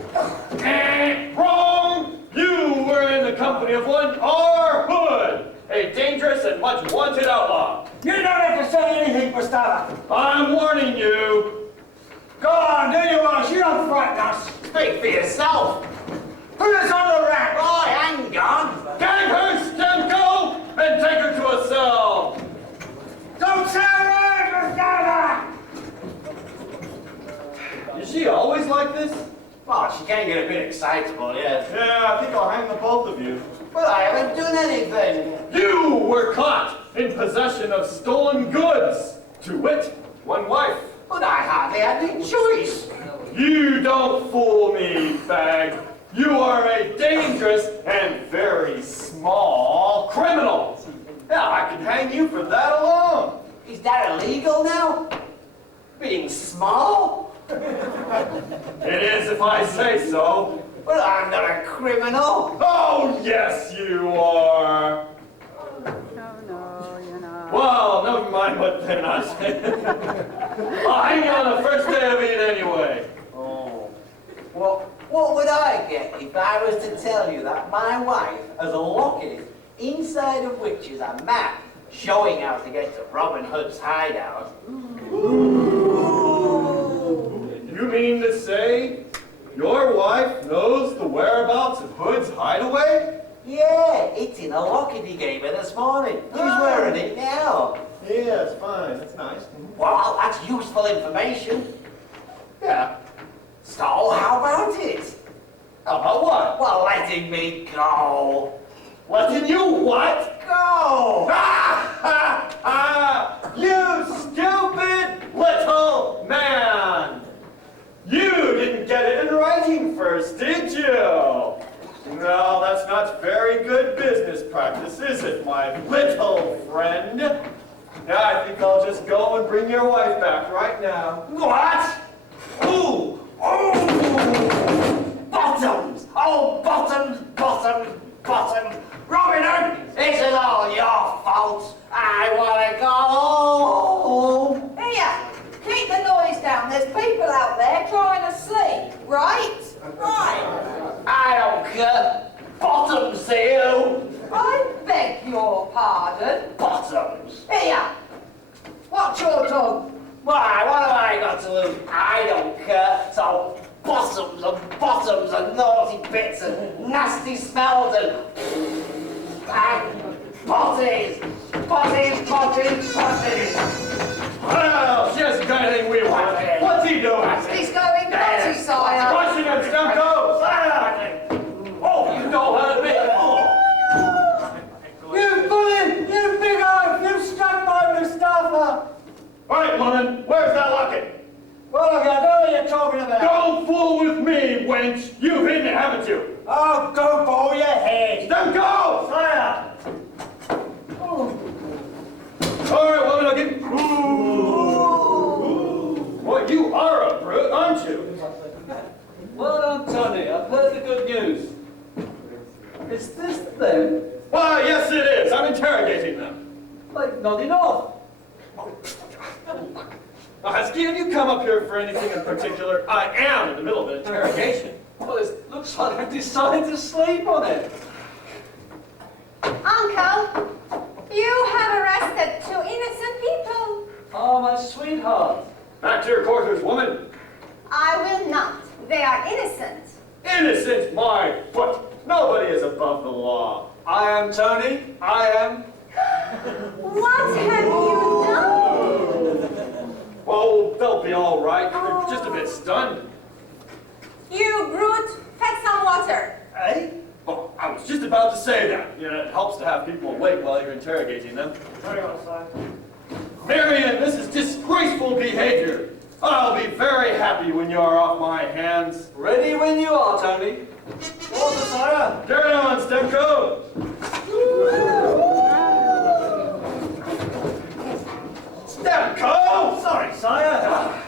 Wrong! You were in the company of one R. Hood, a dangerous and much wanted outlaw. You don't have to say anything, Mustafa. I'm warning you. Go on, do you want? You don't frighten us. Speak for yourself. Put us on the rack. Right, hang on. Gang her, Stemco, and take her to a cell. Don't say a word, Mustafa. Is she always like this? Oh, she can get a bit excitable, yes. Yeah, I think I'll hang the both of you. But I haven't done anything. You were caught in possession of stolen goods. To wit, one wife. But I hardly had any choice. You don't fool me, Fag. You are a dangerous and very small criminal. Yeah, I can hang you for that alone. Is that illegal now? Being small? It is if I say so. But I'm not a criminal. Oh, yes, you are. Well, never mind what they're not saying. I'll hang you on the first day of it anyway. Oh. Well, what would I get if I was to tell you that my wife has a locket inside of which is a map showing how to get to Robin Hood's hideout? You mean to say your wife knows the whereabouts of Hood's hideaway? Yeah, it's in a locket he gave her this morning. She's wearing it now. Yeah, it's fine. That's nice. Well, that's useful information. Yeah. So, how about it? How about what? Well, letting me go. Letting you what? Go! Ha ha ha! You stupid little man! You didn't get it in writing first, did you? No, that's not very good business practice, is it, my little friend? Now I think I'll just go and bring your wife back right now. What? Ooh! Oh! Bottoms! Oh, bottoms, bottoms, bottoms! Robin Hood, this is all your fault. I want to go home. Here, keep the noise down. There's people out there trying to sleep, right? I don't Bottoms to you! I beg your pardon. Bottoms! Here, what's your tongue? Why, what have I got to lose? I don't care. So, bottoms and naughty bits and nasty smells and potties! Well, she hasn't got anything we want. What's he doing? He's going potty, sire. Watching him, Stemco! Oh, you know how to be. You bully! You big oaf! You struck my Mustafa! All right, woman, where's that locket? Well, look, I know what you're talking about. Don't fool with me, wench. You've hidden it, haven't you? Oh, go for your head! Stemco! Sire! All right, woman, I'll get... Well, you are a brute, aren't you? Well done, Tony. I've heard the good news. Is this them? Why, yes, it is. I'm interrogating them. Like nodding off. Now, Husky, have you come up here for anything in particular? I am in the middle of an interrogation. Well, it looks like I've decided to sleep on it. Uncle, you have arrested 2 innocent people. Oh, my sweetheart. Back to your quarters, woman. I will not. They are innocent. Innocent, my foot. Nobody is above the law. I am Tony. I am. What have you done? Oh, they'll be all right. They're just a bit stunned. You brute, fetch some water. Eh? Oh, I was just about to say that. You know, it helps to have people awake while you're interrogating them. Very well, sire. Marion, this is disgraceful behavior. I'll be very happy when you are off my hands. Ready when you are, Tony. Water, sire! Carry on, Stemco. Stemco! Sorry, sire!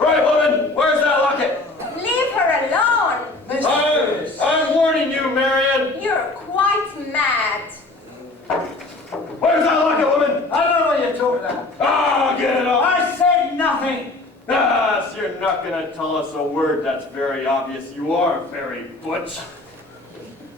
Right, woman, where's that locket? Leave her alone. I'm warning you, Marion. You're quite mad. Where's that locket, woman? I don't know what you're talking about. Ah, get it off. I said nothing! Ah, so you're not gonna tell us a word that's very obvious. You are very butch.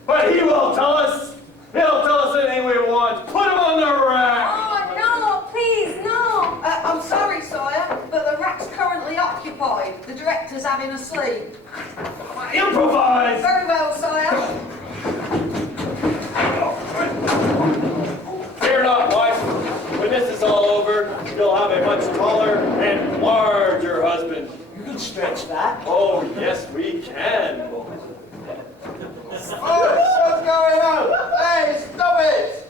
But he will tell us. He'll tell us anything we want. Put him on the rack. Oh, no, please, no. I'm sorry, sire, but the rack's currently occupied. The director's having a sleep. Improvise. Very well, sire. Fear not, wife. When this is all over, you'll have a much taller and larger husband. You can stretch that. Oh, yes, we can. What's going on? Hey, stop it!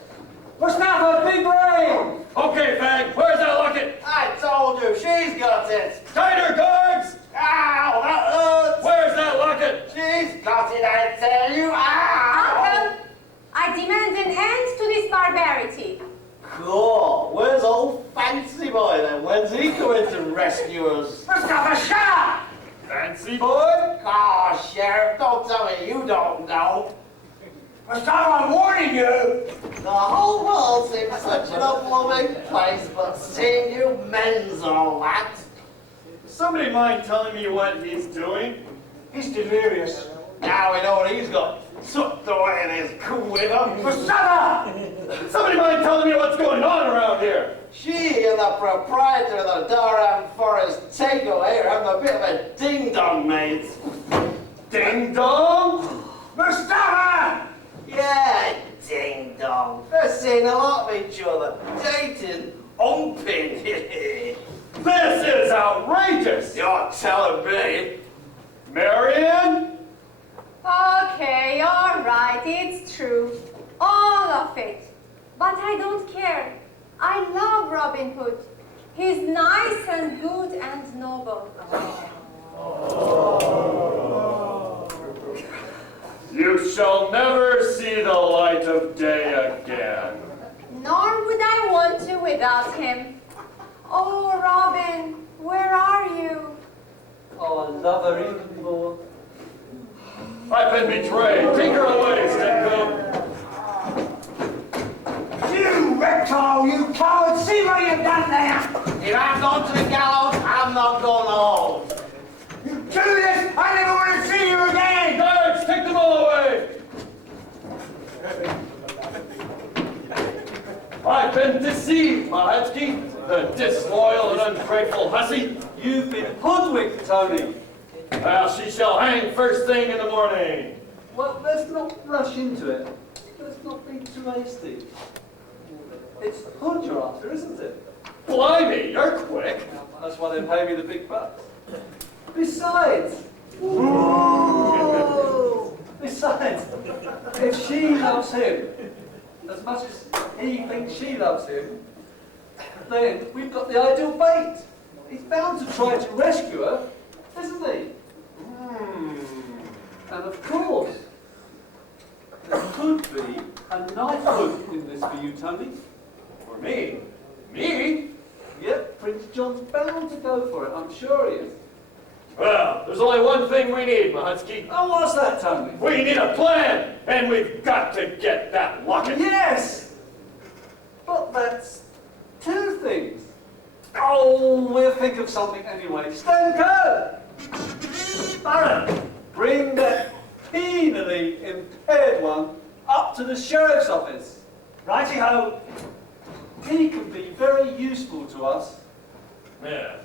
Mustafa, big brain! Okay, Fag, where's that locket? I told you, she's got it! Tighter, guards! Ow, that hurts! Where's that locket? She's got it, I tell you! Ow! Uncle, I demand an end to this barbarity. Cool. Where's old Fancy Boy then? When's he coming to rescue us? Mustafa, shut up! Fancy boy? Oh, Sheriff, don't tell me you don't know. Mustafa, I'm warning you! The whole world seems such an uploving place, but seeing you men's all that. Somebody mind telling me what he's doing? He's delirious. Now we know what he's got tucked away in his quiver. Mustafa! Somebody mind telling me what's going on around here? She and the proprietor of the Durham Forest Takeaway are having a bit of a ding-dong, mate. Ding-dong? Mustafa! Yeah, ding-dong. They're seeing a lot of each other. Dating, umping. This is outrageous! You're telling me. Marion? Okay, all right, it's true. All of it. But I don't care. I love Robin Hood. He's nice and good and noble. You shall never see the light of day again. Nor would I want to without him. Oh, Robin, where are you? Oh, I love her even more. I've been betrayed. Take her away, Stemco. You reptile, you coward! See what you've done there! If I'm going to the gallows, I'm not going home. You do this deceived, Mahatsky, the disloyal and ungrateful hussy. You've been hoodwinked, Tony. Well, she shall hang first thing in the morning. Well, let's not rush into it. Let's not be too hasty. It's Hood you're after, isn't it? Blimey, you're quick. That's why they pay me the big bucks. Besides, if she loves him as much as he thinks she loves him, then we've got the ideal bait. He's bound to try to rescue her, isn't he? And of course, there could be a knighthood in this for you, Tony. For me? Me? Yep, Prince John's bound to go for it, I'm sure he is. Well, there's only one thing we need, Mahatsky. Oh, what's that, Tony? We need a plan, and we've got to get that locket. Yes! But that's two things. Oh, we'll think of something anyway. Stenko! Baron, bring that penally impaired one up to the sheriff's office. Righty-ho. He can be very useful to us. Yeah.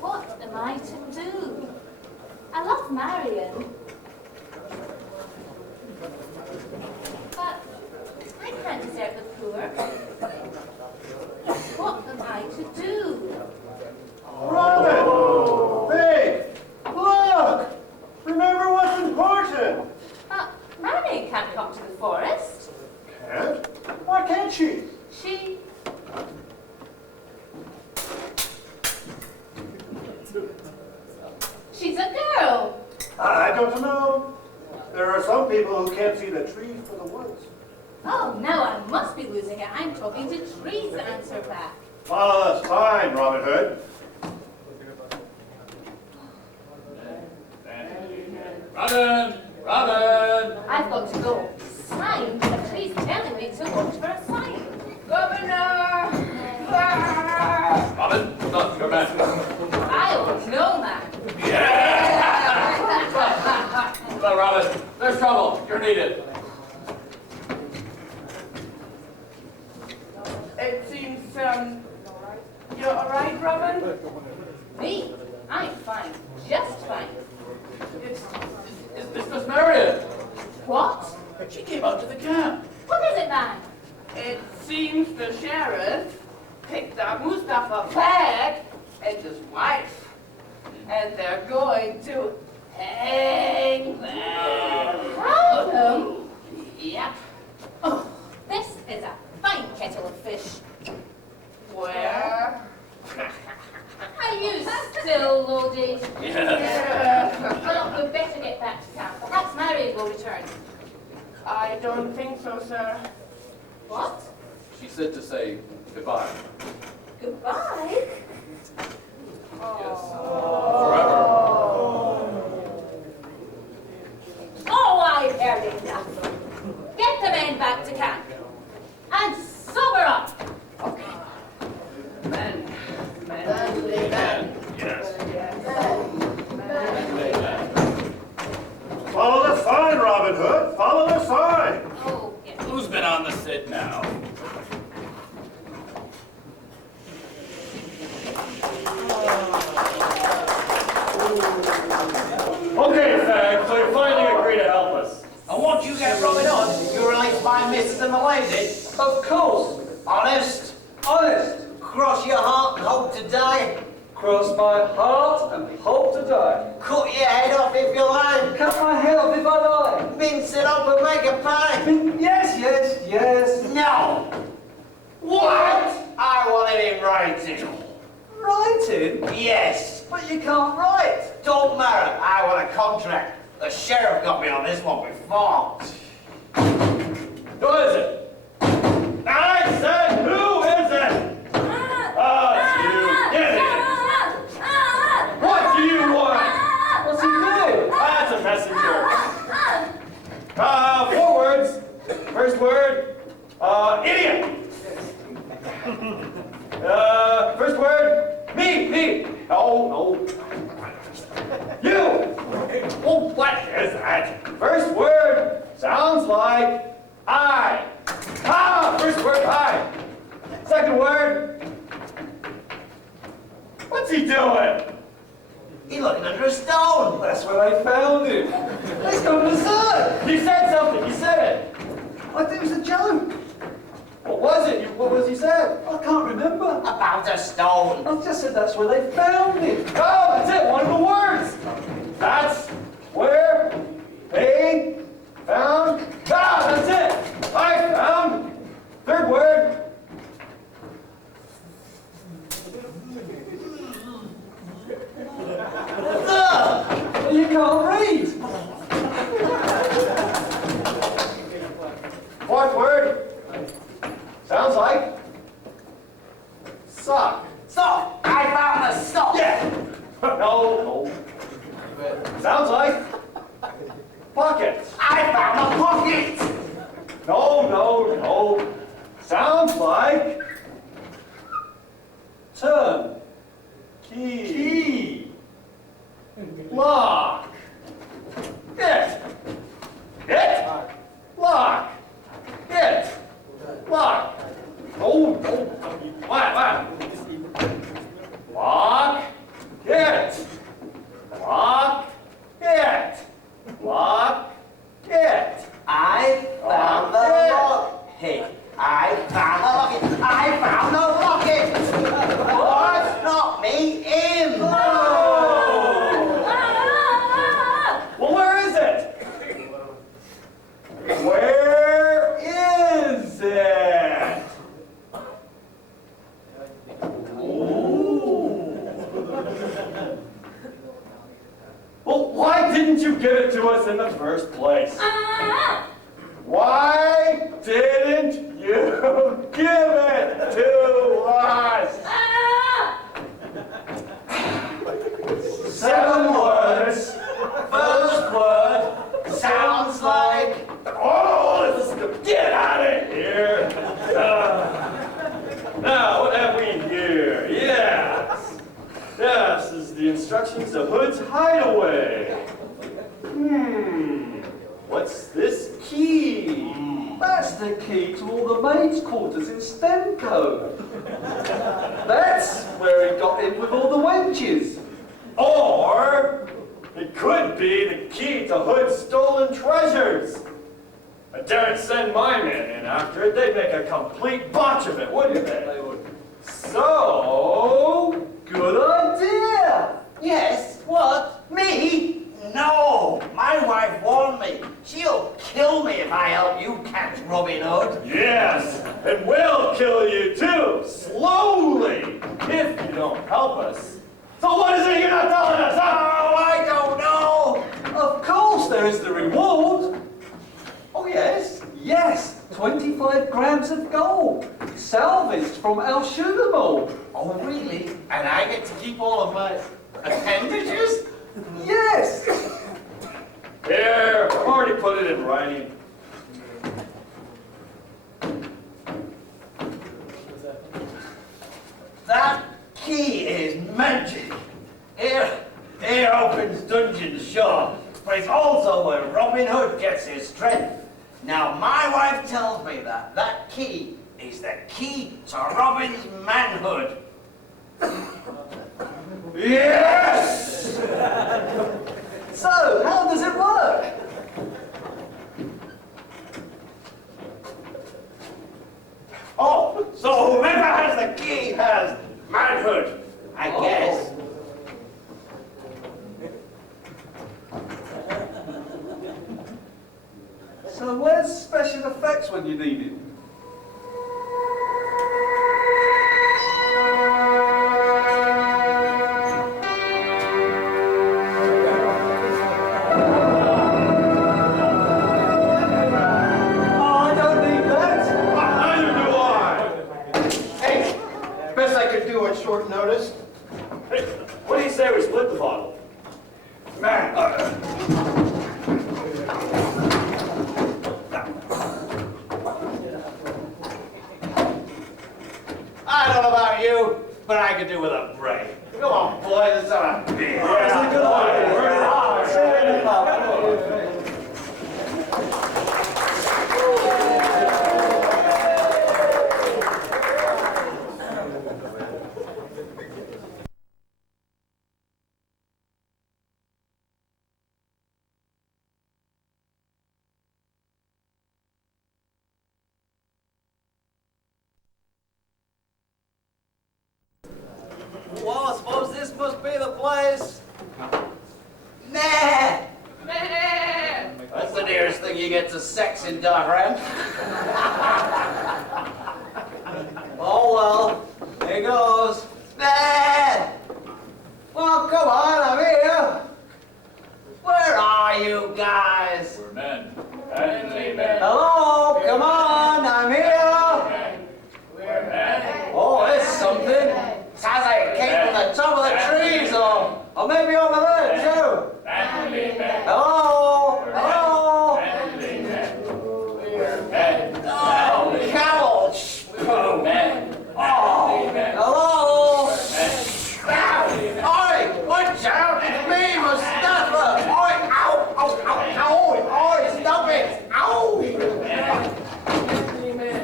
What am I to do? I love Marion. But I can't desert the poor. What am I to do? Robin! Hey! Look! Remember what's important! But Marion can't come to the forest. Can't? Why can't she? She... She's a girl. I don't know. There are some people who can't see the trees for the woods. Oh, no, I must be losing it. I'm talking to trees to answer back. Follow the sign, Robin Hood. Robin! Robin! I've got to go. Sign? The tree's telling me to watch for a sign. Governor! Robin, no, you're back. I don't know, man. Hello, Robin. There's trouble. You're needed. It seems, you're all right, Robin? Me? I'm fine. Just fine. Is this Miss Marion? What? She came out to the camp. What is it, man? It seems the sheriff picked up Mustafa Fag and his wife, and they're going to hang them. Hang them? Yep. Oh, this is a fine kettle of fish. Where? Are you still loaded? Yeah. Well, we'd better get back to camp. Perhaps Marion will return. I don't think so, sir. What? She said to say goodbye. Goodbye? Yes. Forever. Oh, I've heard enough. Get the men back to camp. And sober up. Men. Yes. Follow the sign, Robin Hood. Follow the sign. Oh, yes. Who's been on the sit now? Okay, Fag, so you finally agree to help us. And once you get Robin on, you release my missus and the lady. Of course. Honest. Honest. Cross your heart and hope to die. Cross my heart and hope to die. Cut your head off if you like. Cut my head off if I die. Mince it up and make a pie. Yes. No. What? I want it in writing. Writing? Yes. But you can't write. Don't matter. I want a contract. The sheriff got me on this one before. Who is it? I said, who is it? It's you. Get it. What do you want? What's he doing? That's a messenger. 4 words. First word, idiot. First word, That first word sounds like I. Ah, first word I. Second word. What's he doing? He's looking under a stone. That's where I found him. He's gone berserk. He said something. He said it. I think it was a joke. What was it? What was he said? I can't remember. About a stone. I just said that's where they found him. Oh, that's it. One of the words. That's where they found. Ah, that's it. I found. Third word. You can't read. Fourth word. Sounds like sock. Sock. I found a sock. Yeah. No. Sounds like pocket. I found a pocket. No. Sounds like Turn. key. Lock. It. Lock. It. Lock. No. What? Lock. It. Lock. It. Lock. It. I found the lock. Hey, I found a locket. I found a locket. What? Not me. Him. Well, where is it? Where is it? Well, why didn't you give it to us in the first place? Why didn't you give it to us? 7 words. First word sounds like. Oh, let's get out of here. Now, what have we here? Yes. This is the instructions to Hood's hideaway. What's this key? That's the key to all the maids' quarters in Stemco. That's where he got in with all the wenches. Or it could be the key to Hood's stolen treasures. I daren't send my men in after it. They'd make a complete botch of it, wouldn't they? They would. So, Good idea. Yes, what? Me? No, my wife warned me. She'll kill me if I help you catch Robin Hood. yes, and we'll kill you too, slowly, if you don't help us. So what is it you're not telling us, huh? Oh, I don't know. Of course there is the reward. Oh, yes? Yes, 25 grams of gold, salvaged from El Shunamol. Oh, really? And I get to keep all of my appendages? Yes. Here, I've already put it in writing. That key is magic. Here opens dungeons, sure, but it's also where Robin Hood gets his strength. Now, my wife tells me that that key is the key to Robin's manhood. Yes! So, how does it work? Oh, so whoever has the key has manhood, I guess. So where's special effects when you need it? Oh, I don't need that. Neither do I. Hey, best I could do on short notice. Hey, what do you say we split the bottle? Man, I don't know about you, but I could do with a break. Come on, boys, let's have a beer. Yeah, That's a good idea. We're- Save it up. place? Nah! That's the nearest thing you get to sex in Dahran. Oh well, here goes. Nah! Well, come on, I'm here. Where are you guys? We're men. Manly men. Hello, come on, I'm here. We're men. Oh, there's something. Sounds like it came from the top of the trees, or maybe over there too. Manly men. Hello, hello. Manly men. We're men. Oh, camel. Men. Oh, men. hello. Men. Oi, watch out, it's me, Mustafa. Oi, ow, ow, ow, ow, oi, stop it. Ow.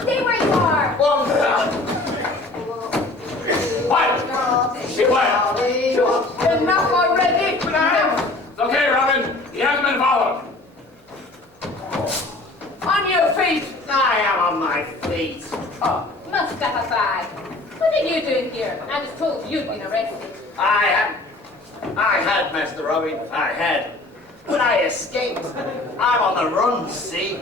Stay where you are. What? Keep quiet. Enough already! It's okay, Robin. He hasn't been followed. On your feet! I am on my feet. Oh, Mustafa Fag. What are you doing here? I was told you'd been arrested. I had, Master Robin, I had. But I escaped. I'm on the run, see?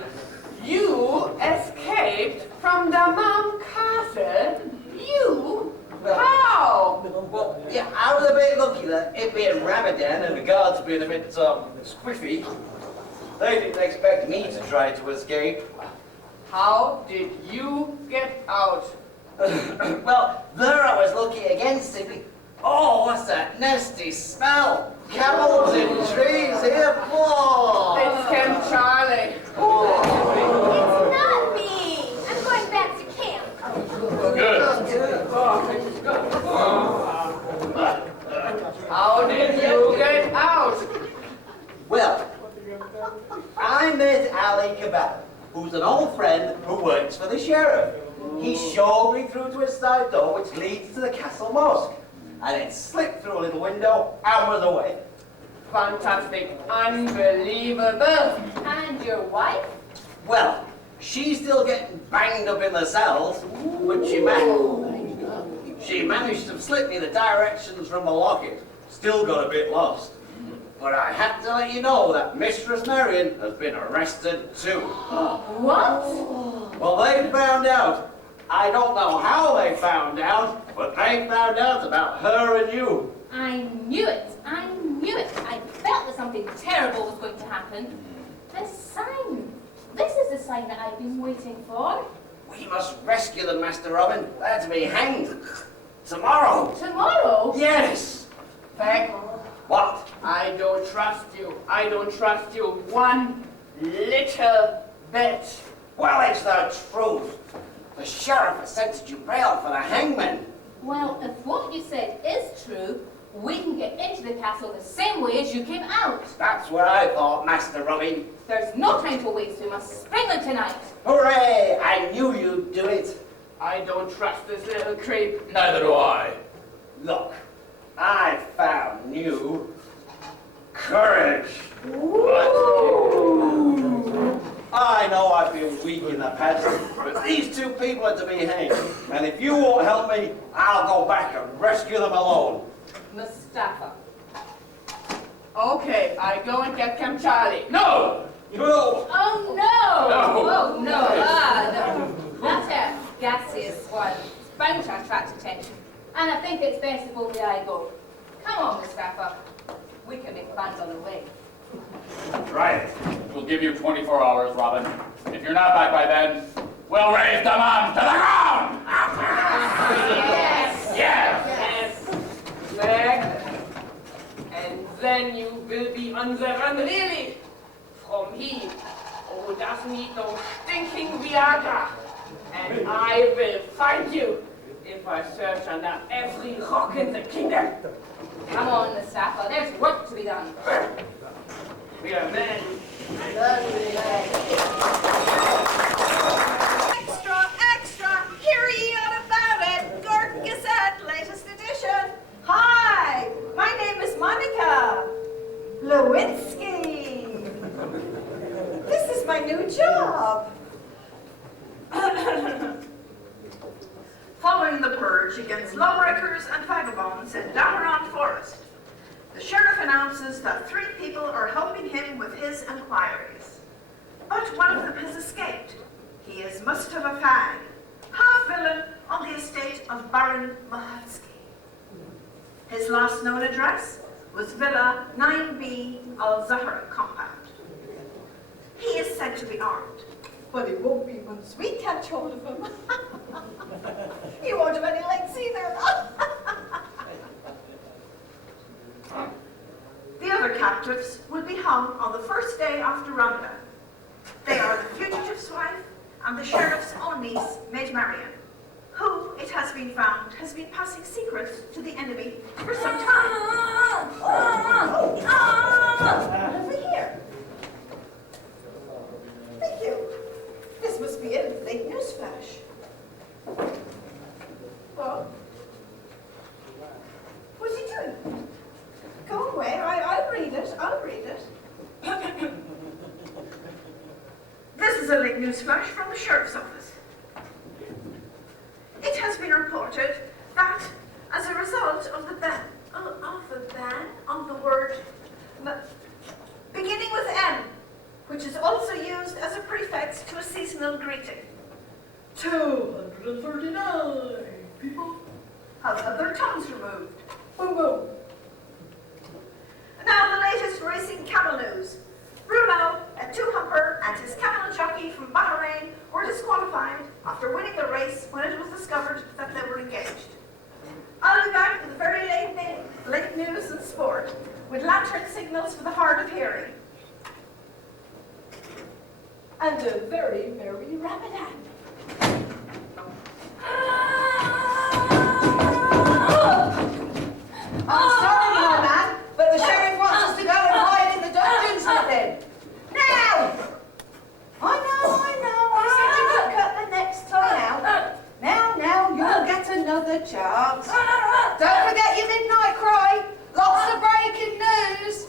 You escaped from the Mount Castle? You? How? Well, yeah, I was a bit lucky that it being Ramadan and the guards being a bit, squiffy. They didn't expect me to try to escape. How did you get out? Well, there I was looking against it. Oh, what's that nasty smell? Camels in trees here. Whoa! It's Camp Charlie. It's not me. I'm going back to camp. Good. How did you get out? Well, I met Ali Kebab, who's an old friend who works for the sheriff. He showed me through to his side door, which leads to the castle mosque. And then slipped through a little window and was away. Fantastic. Unbelievable. And your wife? Well, she's still getting banged up in the cells, but she managed to slip me the directions from the locket. Still got a bit lost. But I had to let you know that Mistress Marion has been arrested too. What? Well, they found out. I don't know how they found out, but they found out about her and you. I knew it. I knew it. I felt that something terrible was going to happen. This sign. This is the sign that I've been waiting for. We must rescue them, Master Robin. They're to be hanged. Tomorrow. Tomorrow? Yes. Fag, What? I don't trust you. I don't trust you one little bit. Well, it's the truth. The sheriff has sentenced you bail for the hangman. Well, if what you said is true, we can get into the castle the same way as you came out. That's what I thought, Master Robin. There's no time to waste. We must spring them tonight. Hooray! I knew you'd do it. I don't trust this little creep. Neither do I. Look, I found new courage. I know I've been weak in the past, but these two people are to be hanged. And if you won't help me, I'll go back and rescue them alone. Mustafa. Okay, I go and get Camp Charlie. No! No! Oh no! No. Oh no! Ah no! That gaseous one is bound to attract attention, and I think it's best if only I go. Come on, Mustafa. We can make plans on the way. Right. We'll give you 24 hours, Robin. If you're not back by then, we'll raise the mom to the ground! Yes! Yes! Yes. Meg. And then you will be on the run really. From he who doesn't need no stinking Viagra. And I will find you if I search under every rock in the kingdom. Come on, Mustafa. There's work to be done. We are men. Extra, extra! Hear ye all about it! Gort Gazette, latest edition. Hi, my name is Monica Lewinsky. This is my new job. Following the purge against lawbreakers and vagabonds in Dahran Forest, The sheriff announces that 3 people are helping him with his inquiries. But one of them has escaped. He is Mustafa Fang, half-villain on the estate of Baron Mahatsky. His last known address was Villa 9B Al-Zahra compound. He is said to be armed, but it won't be once we catch hold of him. He won't have any legs either. The other captives will be hung on the first day after Ramadan. They are the fugitive's wife and the sheriff's own niece, Maid Marian, who, it has been found, has been passing secrets to the enemy for some time. Over here. Thank you. This must be a late news flash. Well, what's he doing? Go away. I'll read it. I'll read it. This is a late news flash from the sheriff's office. It has been reported that, as a result of the ban on the word beginning with N, which is also used as a prefix to a seasonal greeting, 239 people have had their tongues removed. Boom, boom. Now the latest racing camel news. Bruno, a 2-humper, and his camel jockey from Bahrain were disqualified after winning the race when it was discovered that they were engaged. I'll be back with the very late news and sport, with lantern signals for the hard of hearing. And a very merry Ramadan. I'm sorry, my man, but the sheriff wants us to go and hide in the dungeons with him. Now! I know, I said you could cut the next time out. Now, you'll get another chance. Don't forget your midnight cry. Lots of breaking news.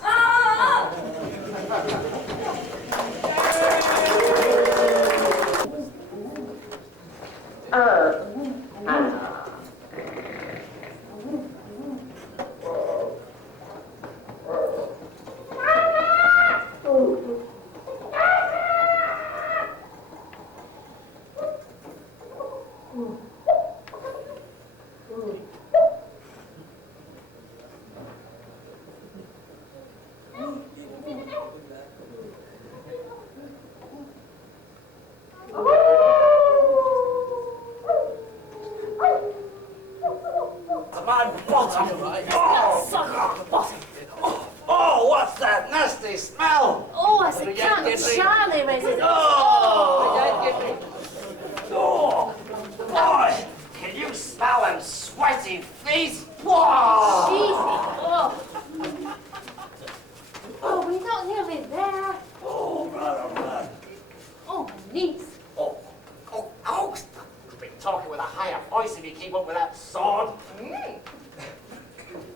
Oh, what's that nasty smell? Oh, it's a Camp Charlie resident. Oh, boy, can you smell them sweaty feet? Whoa! Cheesy. Oh, we're not nearly there. Oh, run. Oh, my niece. Oh, you've been talking with a higher voice if you keep up with that sword.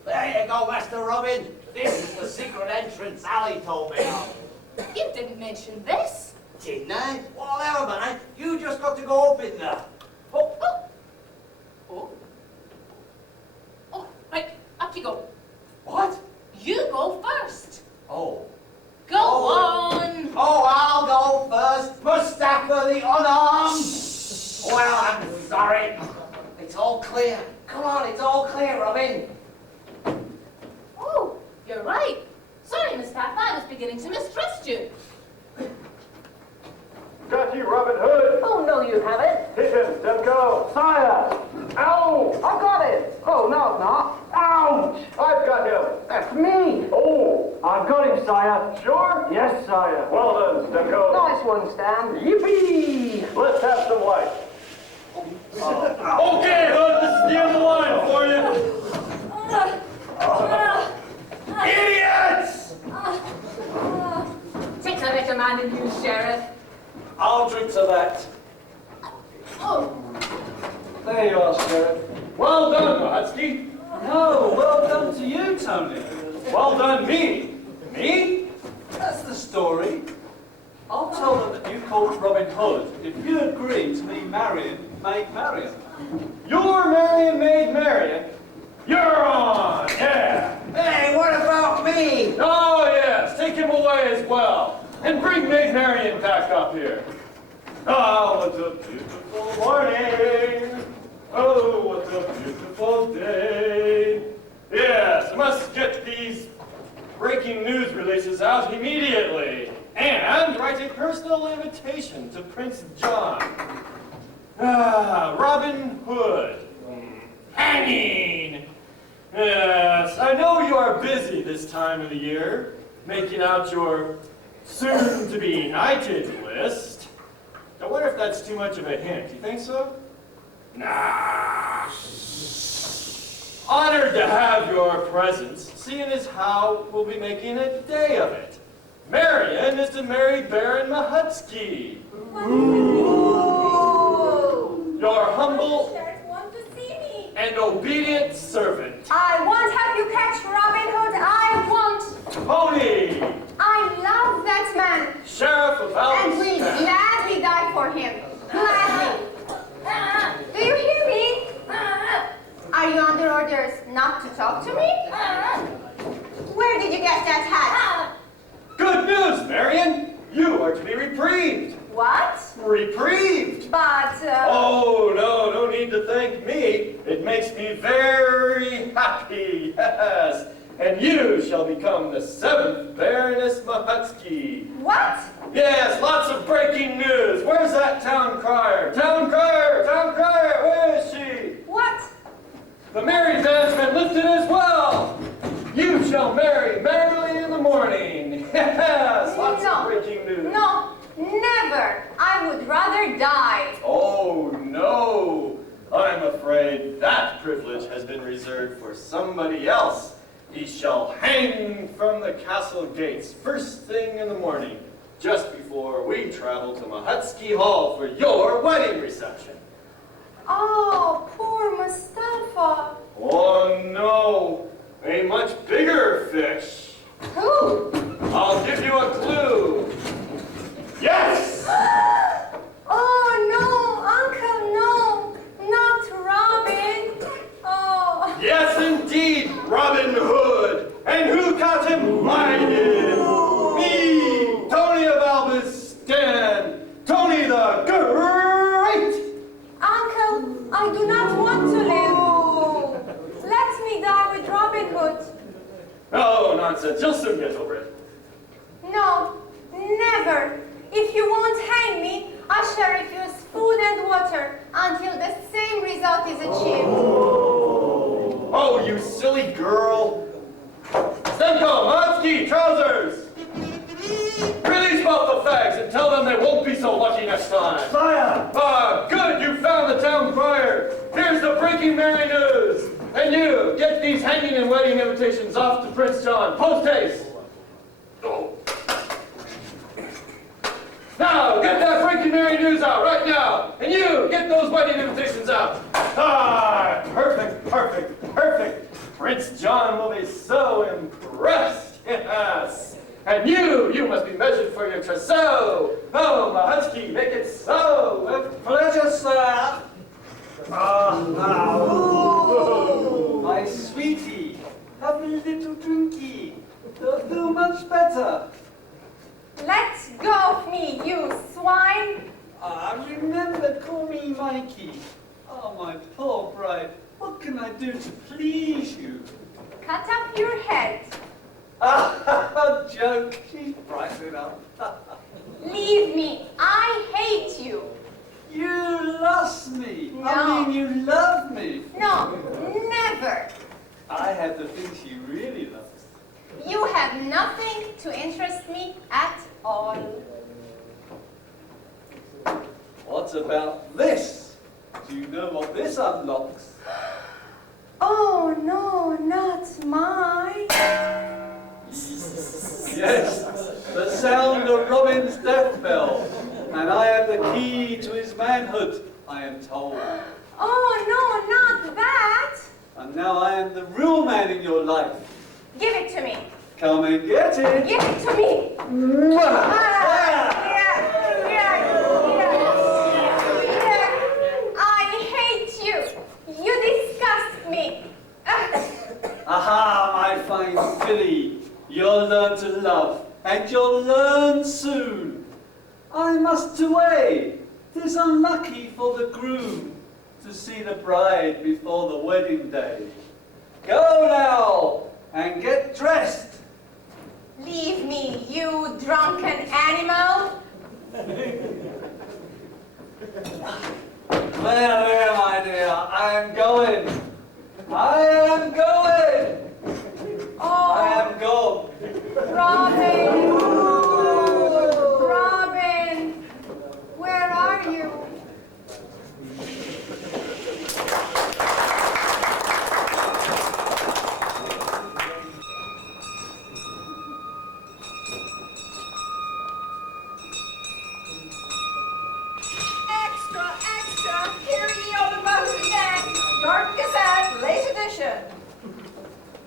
There you go, Master Robin. This is the secret entrance Ali told me of. You didn't mention this. Didn't I? Well, never mind. You just got to go up in there. Oh, right, up you go. What? You go first. Oh. Go on. Oh, I'll go first. Mustafa the unarmed. Well, I'm sorry. It's all clear. Come on, it's all clear, Robin. Oh, you're right. Sorry, Mustafa, I was beginning to mistrust you. Got you, Robin Hood. Oh, no, you haven't. Hit him, Demko. Sire! Ow! I got it! Oh, no, it's not. Ouch! I've got him. That's me! Oh, I've got him, sire. Sure? Yes, sire. Well done, Demko. Nice one, Stan. Yippee! Let's have some light. Okay, Hood, this is the end of the line for you. Idiots! Takes a better man than you, Sheriff. I'll drink to that. Oh, There you are, Sheriff. Well done, Mahatsky. No, well done to you, Tony. Well done, me. Me? That's the story. I'll tell them that you called Robin Hood if you agree to me marrying Maid Marian. You're marrying Maid Marian. You're on, yeah. Hey, what about me? Oh, yes, take him away as well. And bring Maid Marian back up here. Oh, what a beautiful morning. Oh, what a beautiful day. Yes, I must get these breaking news releases out immediately. And write a personal invitation to Prince John. Robin Hood. Hanging. Yes, I know you are busy this time of the year, making out your soon-to-be knighted list. I wonder if that's too much of a hint. You think so? Nah. Honored to have your presence, seeing as how we'll be making a day of it. Marian is to marry Baron Mahutsky. Your humble Want to see me. and obedient servant. I won't have you catch Robin Hood. I won't. Tony, I love that man. Sheriff of And will Allenstown. gladly die for him. Gladly. Do you hear me? Are you under orders not to talk to me? Where did you get that hat? Good news, Marian. You are to be reprieved. What? Reprieved. But, Oh, no need to thank me. It makes me very happy, yes. And you shall become the 7th Baroness Mahutsky. What? Yes, lots of breaking news. Where's that town crier? Town crier! Town crier! Where is she? What? The married band's been lifted as well. You shall marry merrily in the morning. Yes, lots of breaking news. No, never. I would rather die. Oh, no. I'm afraid that privilege has been reserved for somebody else. He shall hang from the castle gates first thing in the morning, just before we travel to Mahutsky Hall for your wedding reception. Oh, poor Mustafa. Oh, no. A much bigger fish. Who? I'll give you a clue. Yes! Oh, no, Uncle, no. Not Robin. Oh. Yes, indeed, Robin Hood. And who caught him? I did. Me, Tony of Albistan. Tony the Great. Uncle, I do not want to live. Let me die with Robin Hood. Oh, nonsense. You'll soon get over it. No, never. If you won't hang me, I shall refuse food and water until the same result is achieved. Oh, you silly girl. Stemko, Mahutsky, trousers. Release both the fags and tell them they won't be so lucky next time. Sire! Ah, good, you found the town crier. Here's the breaking merry news. And you, get these hanging and wedding invitations off to Prince John. Post haste. Oh. Now, get that breaking merry news out right now. And you, get those wedding invitations out. Ah, perfect, perfect, perfect. Prince John will be so impressed. Yes. And you must be measured for your trousseau. Oh, Mahutsky, make it so. With pleasure, sir. My sweetie, have a little drinky. They'll do much better. Let go of me, you swine. Remember, call me Mikey. Oh, my poor bride. What can I do to please you? Cut up your head. Joke. She's bright enough. Leave me. I hate you. You lost me. No. I mean, you love me. No, never. I have the things she really loves. You have nothing to interest me at all. What about this? Do you know what this unlocks? Oh, no, not mine. Yes, the sound of Robin's death bell. And I have the key to his manhood, I am told. Oh, no, not that. And now I am the real man in your life. Give it to me. Come and get it. Give it to me. I hate you. You disgust me. Aha, my fine and you'll learn soon. I must away. 'Tis unlucky for the groom to see the bride before the wedding day. Go now and get dressed. Leave me, you drunken animal. There, my dear, I am going. I am going. Oh, I am gone. Robin! Robin! Where are you? Extra, extra! Hear ye on the boat again! York Gazette, late edition.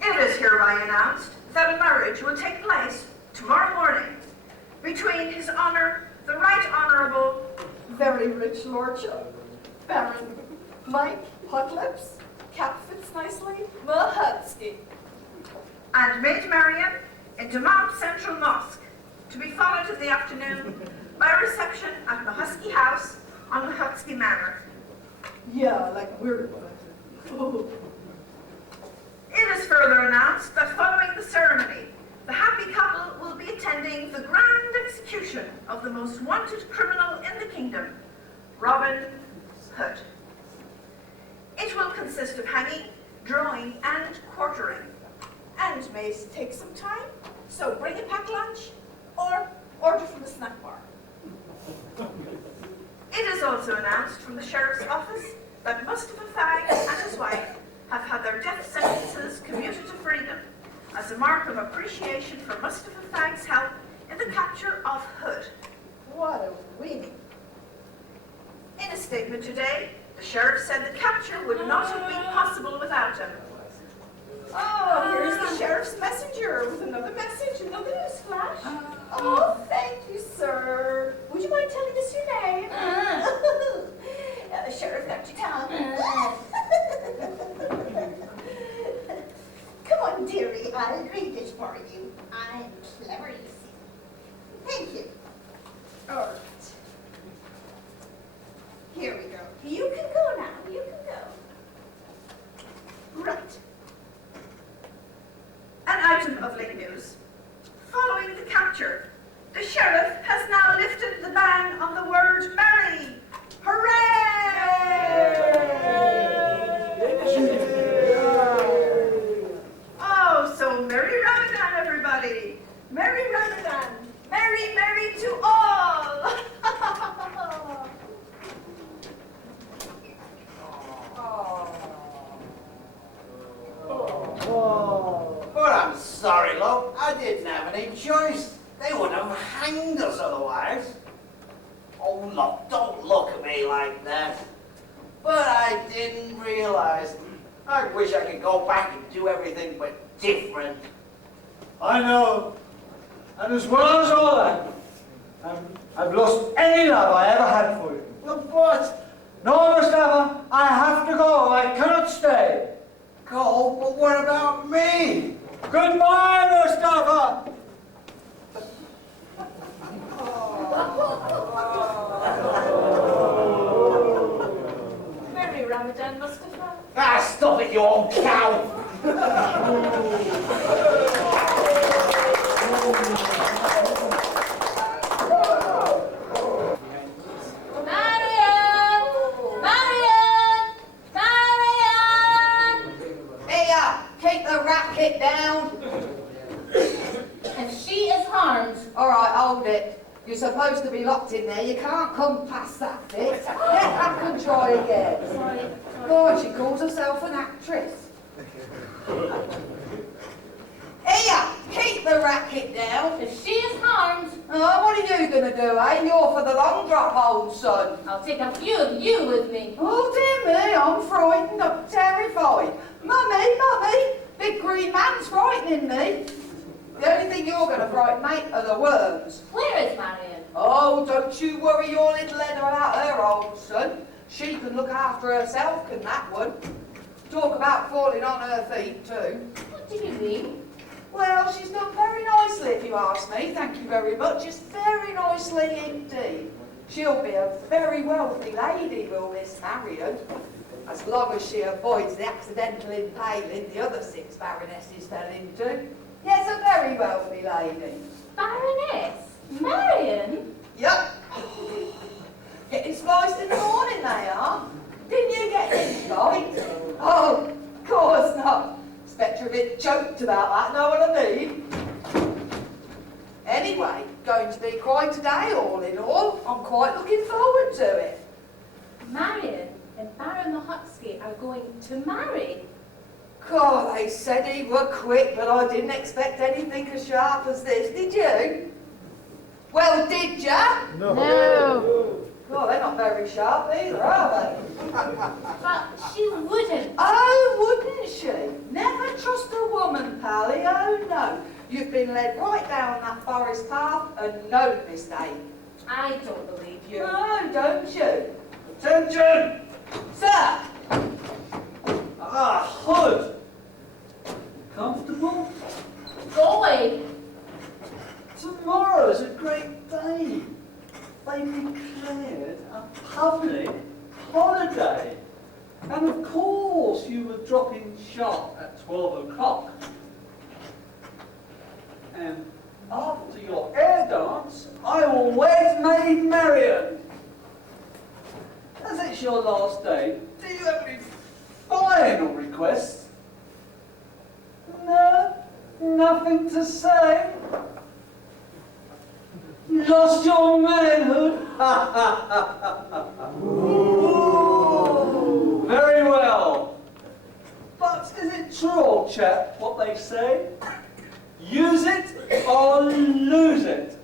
It is hereby announced that a marriage will take place tomorrow morning between His Honor, the Right Honourable, very rich lordship, Baron Mike Hotlips, cap fits nicely, Mahutsky, and Maid Marian in Demont Central Mosque, to be followed in the afternoon by a reception at Mahusky House on Mahusky Manor. Yeah, like we're It is further announced that following the ceremony, the happy couple will be attending the grand execution of the most wanted criminal in the kingdom, Robin Hood. It will consist of hanging, drawing, and quartering, and may take some time, so bring a packed lunch or order from the snack bar. It is also announced from the Sheriff's Office that Mustafa Fagg and his wife have had their death sentences commuted to freedom as a mark of appreciation for Mustafa Fagg's help in the capture of Hood. What a weenie. In a statement today, the sheriff said the capture would not have been possible without him. Oh, here's the sheriff's messenger with another message, another news flash. Oh, thank you, sir. Would you mind telling us your name? Sheriff, got your tongue. Come on, dearie, I'll read this for you. I'm clever, you see. Thank you. All right. Here we go. You can go now. You can go. Right. An item of late news. Following the capture, the sheriff has now lifted the ban on the word marry. Hooray! Oh, so Merry Ramadan, everybody. Merry Ramadan. Merry, merry to all. But I'm sorry, love. I didn't have any choice. They would have hanged us otherwise. Oh, look, don't look at me like that. But I didn't realize. I wish I could go back and do everything but different. I know. And as well as all that, I've lost any love I ever had for you. But what? No, Mustafa, I have to go. I cannot stay. Go? But what about me? Goodbye, Mustafa. Merry Ramadan, Mustafa. Ah, stop it, you old cow! Marian! Marian! Marian! Here, keep the racket down. If she is harmed, All right, hold it. You're supposed to be locked in there. You can't come past that bit. Get back and try again. God, she calls herself an actress. Here, keep the racket down. if she is harmed, Oh, what are you going to do, eh? You're for the long drop, old son. I'll take a few of you with me. Oh, dear me, I'm frightened. I'm terrified. Mummy, Mummy, big green man's frightening me. The only thing you're going to frighten, mate, are the worms. Where is Marian? Oh, don't you worry your little head about her, old son. She can look after herself, can that one. Talk about falling on her feet, too. What do you mean? Well, she's done very nicely, if you ask me. Thank you very much. Just very nicely indeed. She'll be a very wealthy lady, will Miss Marion, as long as she avoids the accidental impaling the other 6 baronesses fell into. Yes, a very wealthy lady. Baroness? Marion? Yep. Getting spliced in the morning, they are. Didn't you get this right? Oh, of course not. Expect you're a bit choked about that, know what I mean? Anyway, going to be quite a day, all in all. I'm quite looking forward to it. Marion and Baron Mahutski are going to marry. God, they said he were quick, but I didn't expect anything as sharp as this, did you? Well, did ya? No. Well, they're not very sharp either, are they? But she wouldn't. Oh, wouldn't she? Never trust a woman, Pally, oh no. You've been led right down that forest path and no mistake. I don't believe you. No, don't you? Attention! Sir! Ah, Hood! Comfortable? Go away. Tomorrow's a great day. They declared a public holiday. And of course you were dropping sharp at 12 o'clock. And after your air dance, I will wed Maid Marian. As it's your last day, do you have any final requests? No? Nothing to say? You lost your manhood? Very well. But is it true, old chap, what they say? Use it or lose it.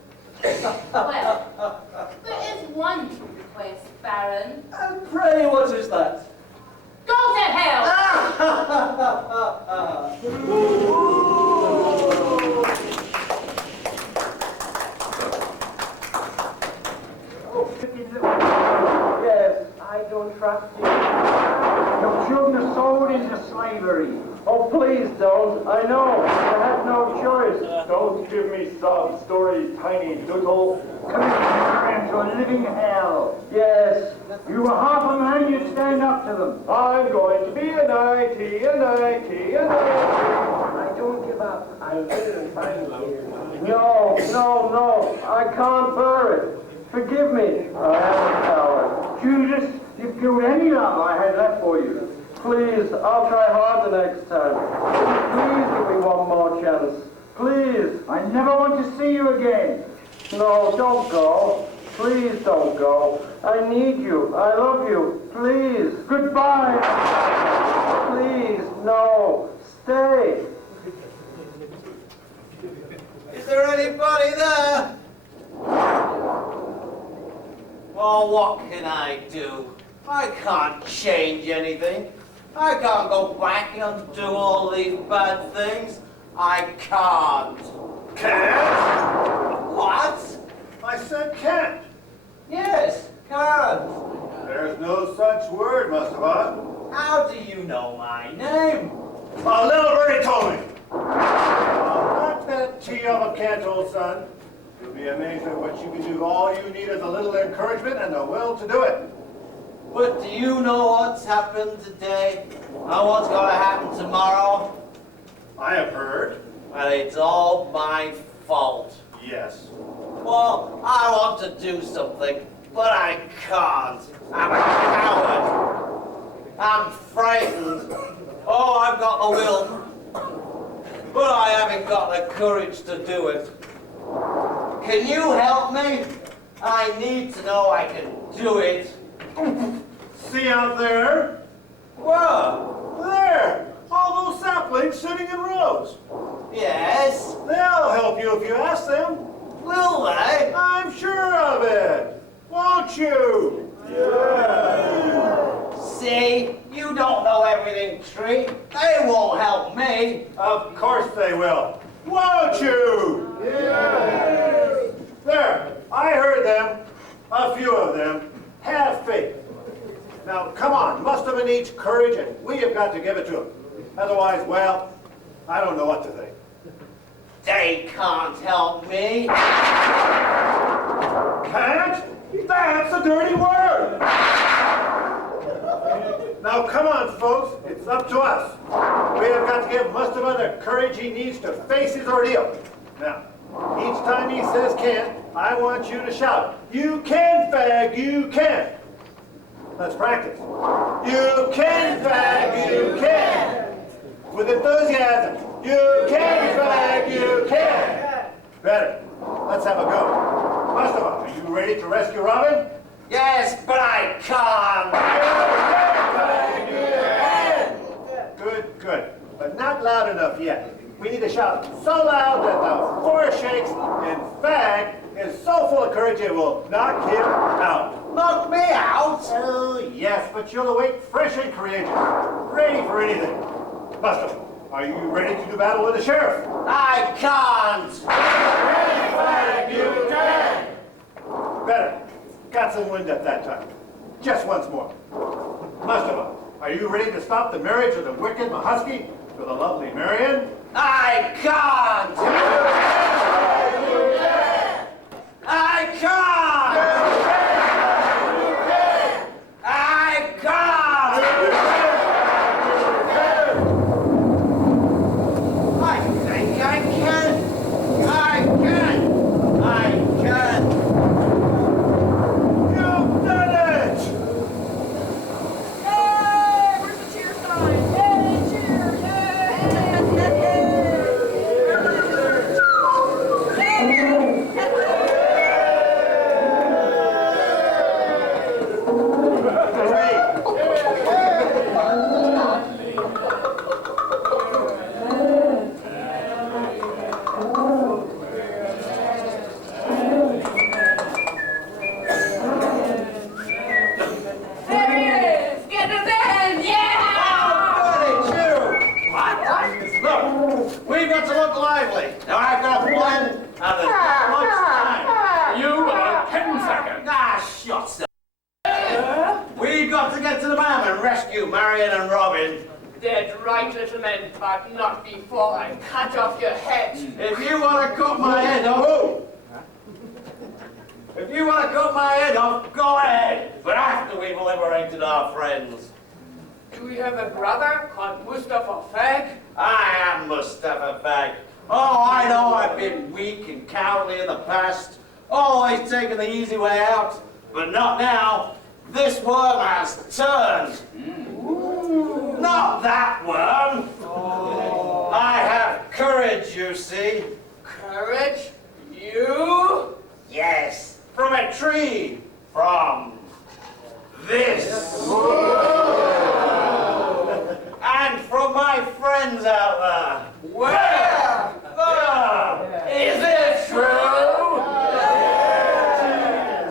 Well, there is one request, Baron. And pray, what is that? Go to hell! Yes, I don't trust you. Your children are sold into slavery. Oh, please don't. I know. I had no choice. Don't give me sob stories, tiny doodle. Committed into a living hell. Yes. You were half a man, you'd stand up to them. I'm going to be a knighty, a knighty, a knighty. I don't give up. I will and find you. No. I can't bear it. Forgive me. I am a coward. Judas, you've killed any love I had left for you. Please, I'll try hard the next time. Please give me one more chance. Please. I never want to see you again. No, don't go. Please don't go. I need you. I love you. Please. Goodbye. Please, no. Stay. Is there anybody there? Well, what can I do? I can't change anything. I can't go back and do all these bad things. I can't. Can't? What? I said can't. Yes, can't. There's no such word, Mustapha. How do you know my name? A little birdie told me. Knock that tea off a cant, old son. You'll be amazed at what you can do. All you need is a little encouragement and the will to do it. But do you know what's happened today? And what's going to happen tomorrow? I have heard. Well, it's all my fault. Yes. Well, I want to do something, but I can't. I'm a coward. I'm frightened. Oh, I've got the will, but I haven't got the courage to do it. Can you help me? I need to know I can do it. See out there? Whoa. There! All those saplings sitting in rows. Yes? They'll help you if you ask them. Will they? I'm sure of it. Won't you? Yeah. See? You don't know everything, Tree. They won't help me. Of course they will. Won't you? Yes. There. I heard them. A few of them. Have faith. Now, come on. Mustapha needs courage, and we have got to give it to him. Otherwise, well, I don't know what to think. They can't help me. Can't? That's a dirty word! Now come on, folks, it's up to us. We have got to give Mustafa the courage he needs to face his ordeal. Now, each time he says can't, I want you to shout, "You can, fag, you can!" Let's practice. You can, fag, you can! With enthusiasm. You can, fag, you can! Better. Let's have a go. Mustafa, are you ready to rescue Robin? Yes, but I can't. Good, good. But not loud enough yet. We need to shout so loud that the floor shakes and Fag is so full of courage it will knock him out. Knock me out? Oh, yes, but you'll awake fresh and courageous, ready for anything. Mustafa, are you ready to do battle with the sheriff? I can't. Fag, you can! Better. Got some wind at that time. Just once more. Mustafa, are you ready to stop the marriage of the wicked Mahusky to the lovely Marion? I can't! I can't! I can't! I think I can! I can! I can! You've done it! Yay! Where's the cheer sign? Yay, cheer! There he is! Get us in! Yeah! Look, we've got to look lively. Now I've got a plan, and there's not much time. You 10 seconds. Ah, shut up. We've got to get to the man and rescue Marion and Robin. Dead right, little men, but not before I cut off your head. If you want to cut my head off, if you want to cut my head off, go ahead. But after we've liberated our friends. Do we have a brother called Mustafa Fag? I am Mustafa Fag. Oh, I know I've been weak and cowardly in the past, always taking the easy way out, but not now. This worm has turned. Not that worm. I have courage, you see. Courage? You? Yes, from a tree. From this. And from my friends out there. Where? Is it true?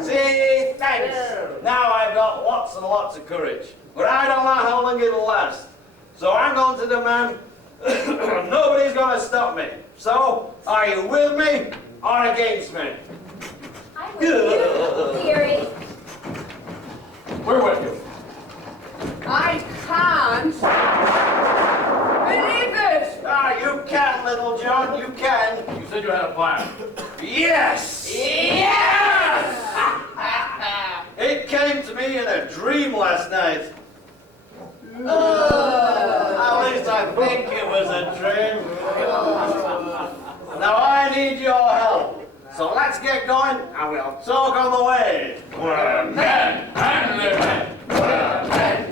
See, thanks. Now I've got lots and lots of courage. But I don't know how long it'll last. So I'm going to demand nobody's going to stop me. So, are you with me or against me? I'm with you, Theory. We're with you. I can't believe it! Ah, you can, little John, you can. You said you had a plan. Yes! Yes! It came to me in a dream last night. At least I think it was a dream. Now I need your help. So let's get going and we'll talk on the way. We're men and women. We're men.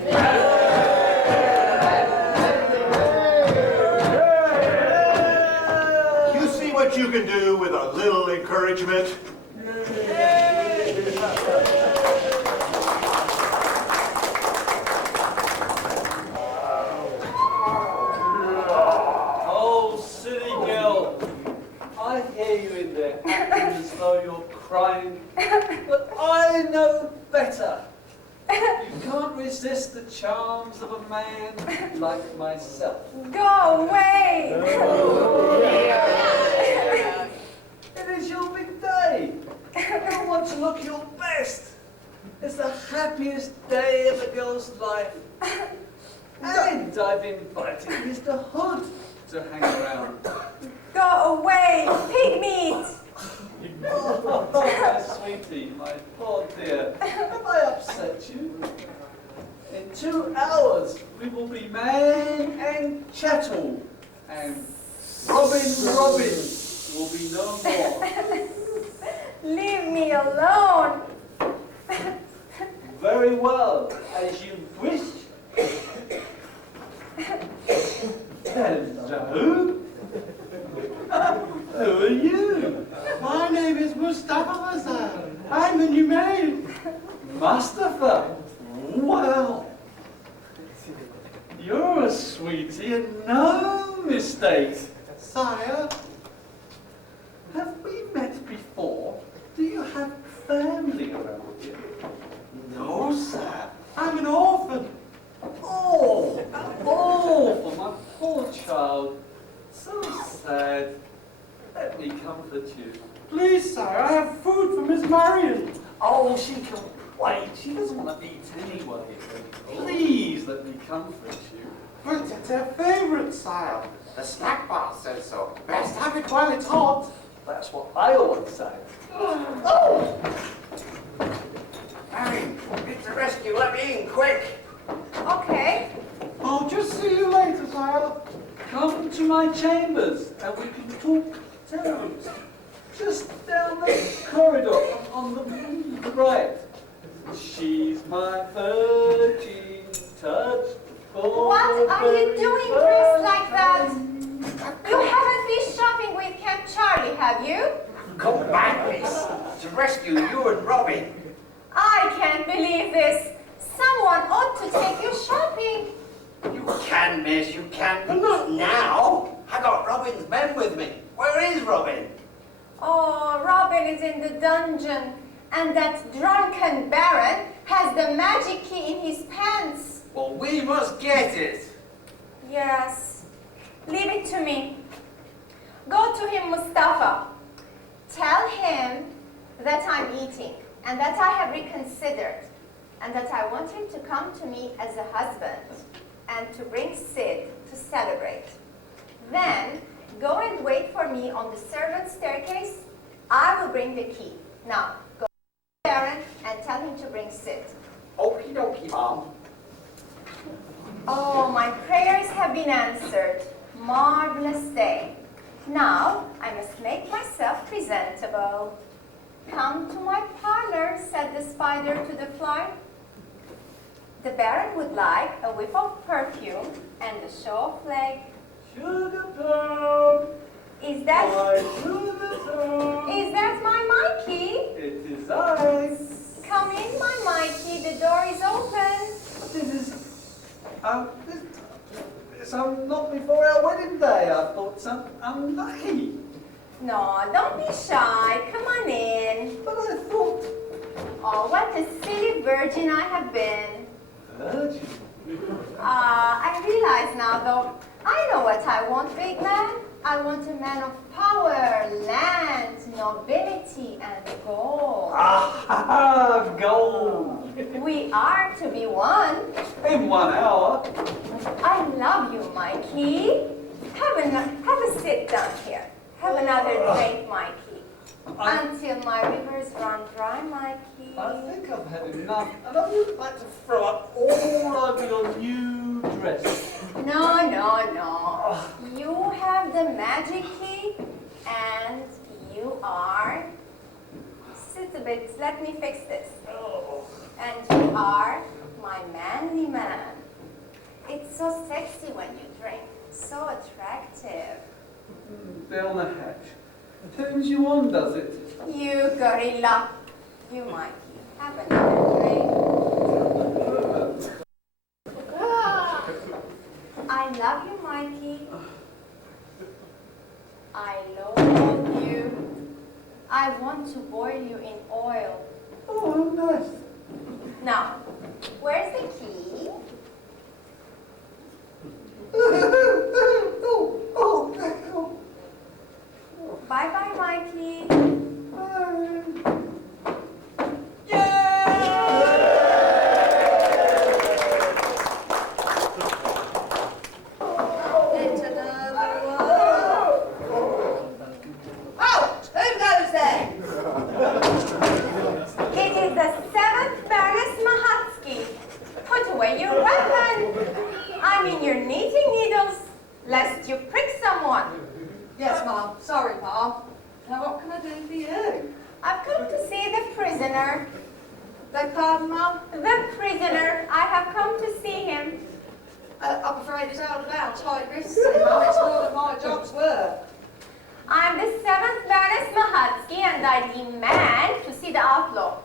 You see what you can do with a little encouragement? Oh, silly girl. I hear you in there, acting as though you're crying. But I know better. You can't resist the charms of a man like myself. Go away! It is your big day. You want to look your best. It's the happiest day of a girl's life. And I've invited Mr. Hood to hang around. Go away, pig meat! Oh, my sweetie, my poor dear. Have I upset you? In 2 hours, we will be man and chattel. And Robin will be no more. Leave me alone! Very well, as you wish. Hello? Who are you? My name is Mustafa, sir. I'm the new maid. Mustafa? Well, you're a sweetie and no mistake. Sire, Have we met before? Do you have family around you? no, sir. I'm an orphan. Oh, for my poor child. So sad. Let me comfort you. Please, sire, I have food for Miss Marion. Oh, she can wait. She doesn't want to eat anyway. Please let me comfort you. But it's her favorite, sire. The snack bar says so. Best have it while it's hot. That's what I always say. Oh! Marion, it's a rescue. Let me in, quick. Okay. I'll just see you later, sire. Come to my chambers and we can talk terms. Just down the corridor on the right. She's my virgin touch. What are you doing dressed like that? You haven't been shopping with Camp Charlie, have you? Come back, miss. To rescue you and Robin. I can't believe this. Someone ought to take you shopping. You can, miss, you can. But not now. I got Robin's men with me. Where is Robin? Oh, Robin is in the dungeon, and that drunken Baron has the magic key in his pants. Well, we must get it. Yes. Leave it to me. Go to him, Mustafa. Tell him that I'm eating, and that I have reconsidered, and that I want him to come to me as a husband, and to bring Sid to celebrate. Then, go and wait for me on the servants' staircase. I will bring the key. Now, go to Baron and tell him to bring Sid. Okie dokie, Mom. Oh, my prayers have been answered. Marvelous day. Now, I must make myself presentable. Come to my parlor, said the spider to the fly. The Baron would like a whiff of perfume and a show of leg. Sugar plum. Is that My sugar plum. my Mikey? It is I. Come in, my Mikey. The door is open. This is not before our wedding day. I thought some unlucky. No, don't be shy. Come on in. But I thought Oh, what a silly virgin I have been. virgin. I realize now, though, I know what I want, big man. I want a man of power, land, nobility, and gold. Ah, gold. We are to be one. In 1 hour. I love you, Mikey. Have a sit down here. Have another drink, Mikey. Until my rivers run dry, Mikey. I think I've had enough, and I would like to throw up all over your new dress. No, no, no. You have the magic key, and you are... Sit a bit, let me fix this. And you are my manly man. It's so sexy when you drink, so attractive. Down the hatch. Turns you on, does it? You gorilla. You, Mikey, have another drink. I love you, Mikey. I love you. I want to boil you in oil. Oh, nice. Now, where's the key? Bye-bye, Mikey. pardon, Mum? The prisoner. I have come to see him. I'm afraid it's out of bounds. High risk, Mum. It's more than my job's worth. I'm the 7th Baroness Mahatsky, and I demand to see the outlaw.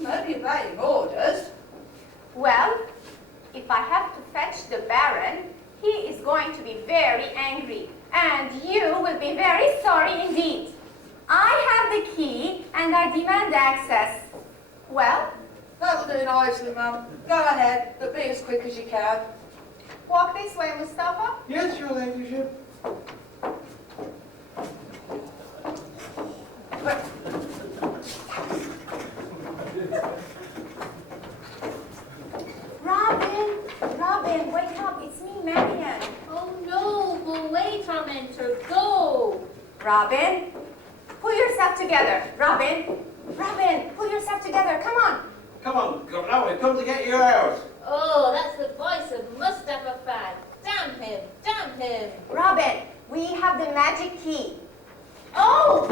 I'm only obeying orders. Well, if I have to fetch the Baron, he is going to be very angry, and you will be very sorry indeed. I have the key, and I demand access. Well? That'll do nicely, Mum. Go ahead, but be as quick as you can. Walk this way, Mustafa. Yes, your ladyship. Robin, wake up. It's me, Marian. Oh no, go away, tormentor, go! Robin, pull yourself together. Robin, pull yourself together. Come on. Come on, Governor, we've come to get you out. Oh, that's the voice of Mustafa Fad. Damn him, damn him! Robin, we have the magic key. Oh,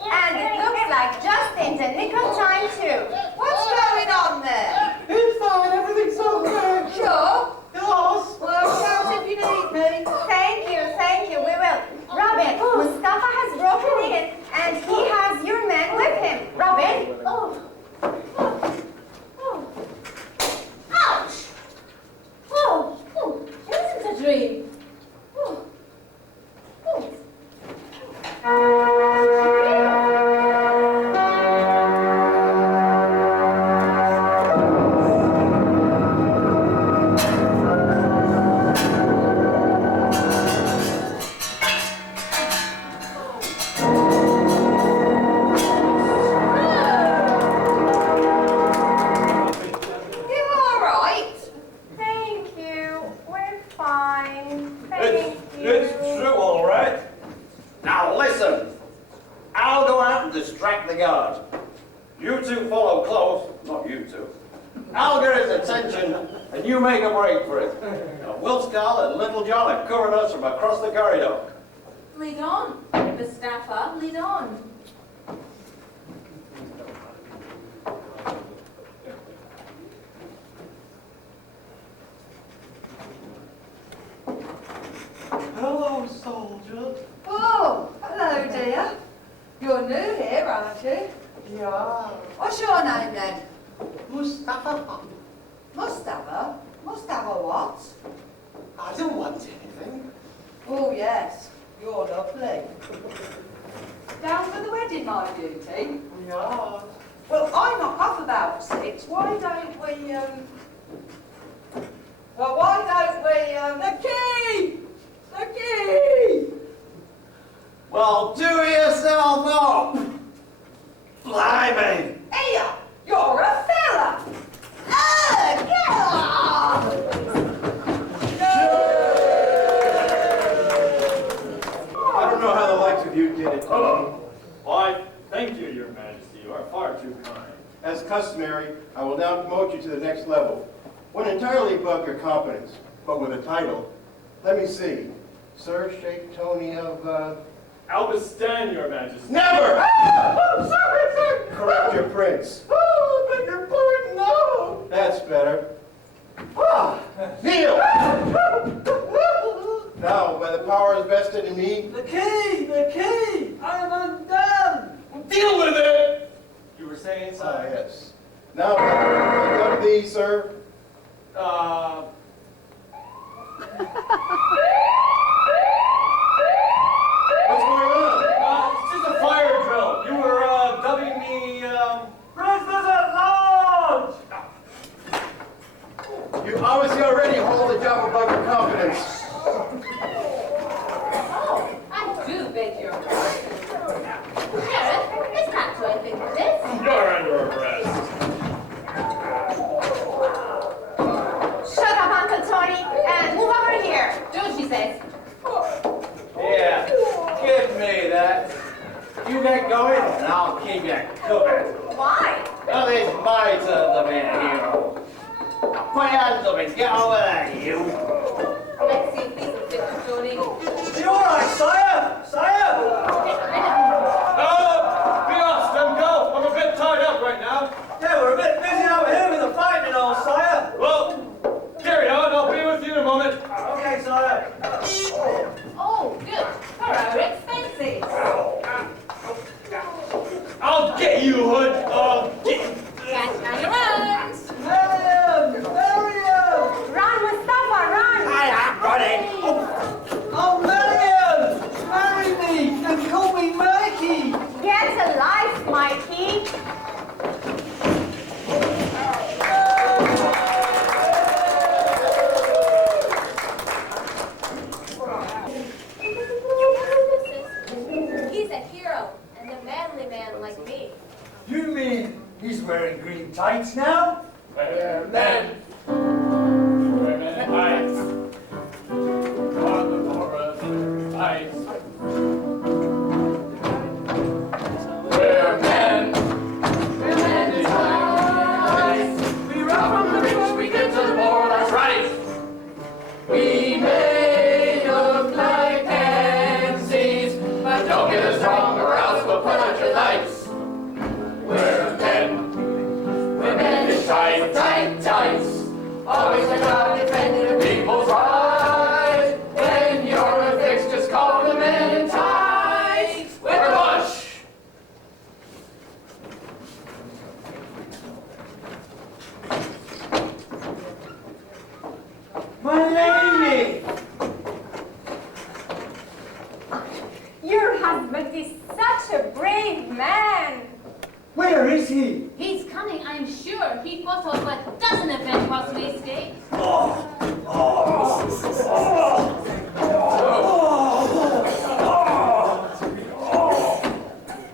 and it looks like just in the nick of time, too. What's going on there? It's fine, everything's okay. Sure? Yes. Well, shout if you need me. Thank you, we will. Robin, Mustafa has broken in, and he has your men with him. Robin? Oh. Ouch! Oh, it isn't a dream. Across the corridor. Lead on, Mustafa, lead on. Hello, soldier. Oh, hello, dear. You're new here, aren't you? Yeah. What's your name, then? Mustafa. Mustafa? Mustafa what? I don't want anything. Oh, yes. You're lovely. Down for the wedding, my beauty? Yeah. Well, I knock off about 6. Why don't we, the key! The key! Well, do yourself up! Blimey! Here! You're a fella! Get off! I don't know how the likes of you did it. Why, thank you, Your Majesty. You are far too kind. As customary, I will now promote you to the next level. One entirely above your competence, but with a title. Let me see. Sir Sheikh Tony of, Albistan, Your Majesty. Never! I'm sorry, sir! Correct your prince. Oh, beg your pardon, no! That's better. Kneel! Now, by the powers vested in me, The key! The key! I am undone! Deal with it! You were saying, sir? yes. Now, I come to thee, sir. What's going on? It's just a fire drill. You were, dubbing me, Prisoners at large! You obviously already hold the job above your competence. Oh, I do beg your pardon. Sheriff, it's not so I think of this. You're under arrest. Shut up, Uncle Tony, and move over here. Do as she says. Yeah, give me that. You get going, and I'll keep you covered. Why? Well, it's my turn to be a hero. Now put your hands up and get over there, you. Let's see if these will fit, Tony. You all right, sire? Sire? Be off, Stemco. I'm a bit tied up right now. Yeah, we're a bit busy. tights now? We're men. We're men in tights. On the forest, we're tights. We're men. We're men in tights. We rob from the rich, we give to the poor, that's right. We may look like pansies, but don't get us wrong or else we'll put out your lights. We're men. We're men in tights, tight tights. Always a crowd defending the people's rights. When you're a fix, just call the men in tights. We're bush. My lady! Your husband is such a brave man. Where is he? He's coming, I'm sure. He fought off a dozen adventurers to escape.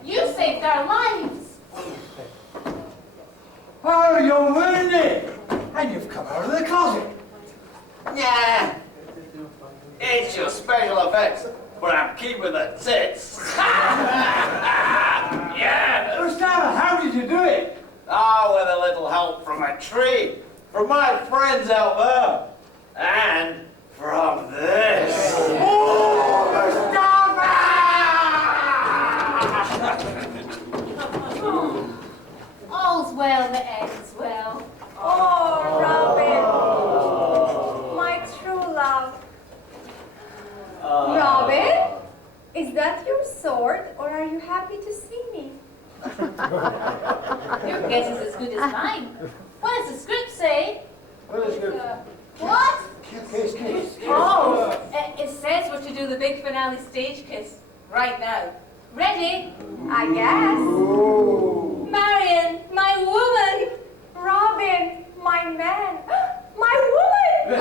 You saved our lives. Oh, you're wounded! And you've come out of the closet. Yeah. It's your special effects, but I'm keeping the tits. Yeah. Gustavo, how did you do it? Ah, with a little help from a tree, from my friends out there, and from this. Oh, All's well that ends well. Oh, Robin, my true love. Robin, is that your sword, or are you happy to see me? Your guess is as good as mine. What does the script say? What is good? What? Kiss, kiss. Oh, it says we're to do the big finale stage kiss right now. Ready? I guess. Marion, my woman. Robin, my man. My woman!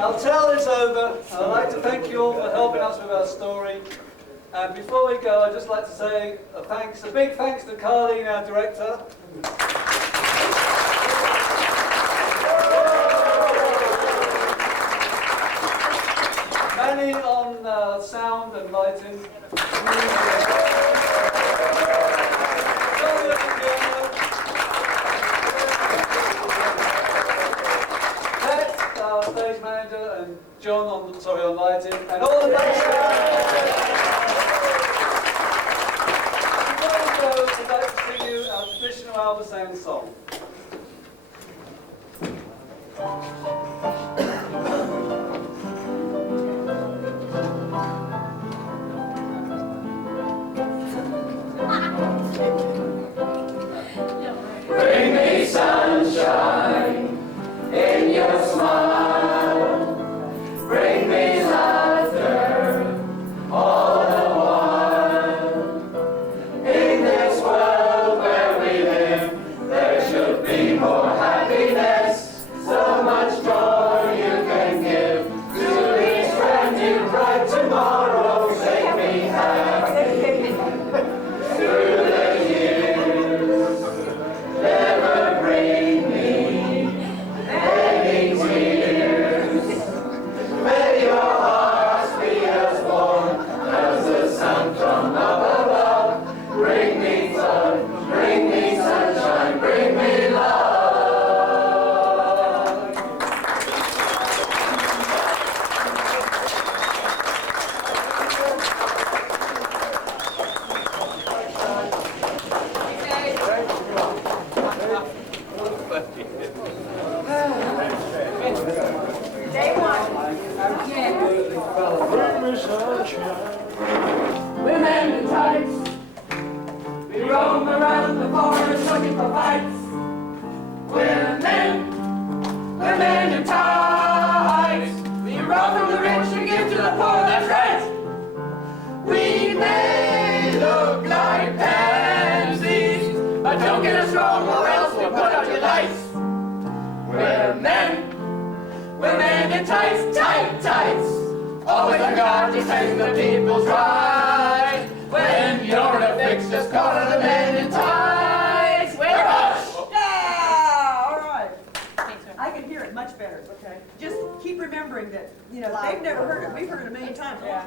Our tale is over. I'd like to thank you all for helping us with our story. And before we go, I'd just like to say a big thanks to Carleen, our director. Manny on sound and lighting. Stage manager, and John on lighting, and all the backstage. Before we go, we'd like to sing you our traditional Alba Sound song. Bring me sunshine in your smile. Bring me laughter all the while. In roam around the forest looking for fights. We're men in tights. We rob from the rich and give to the poor, that's right. We may look like pansies, but don't get us wrong or else we'll put out your lights. We're men in tights, tights. Always on guard to defend the people's right. When you're in a fix, just call it the men in tights. We're hush. Yeah, all right. I can hear it much better. Okay. Just keep remembering that, they've never heard it. We've heard it a million times. Yeah.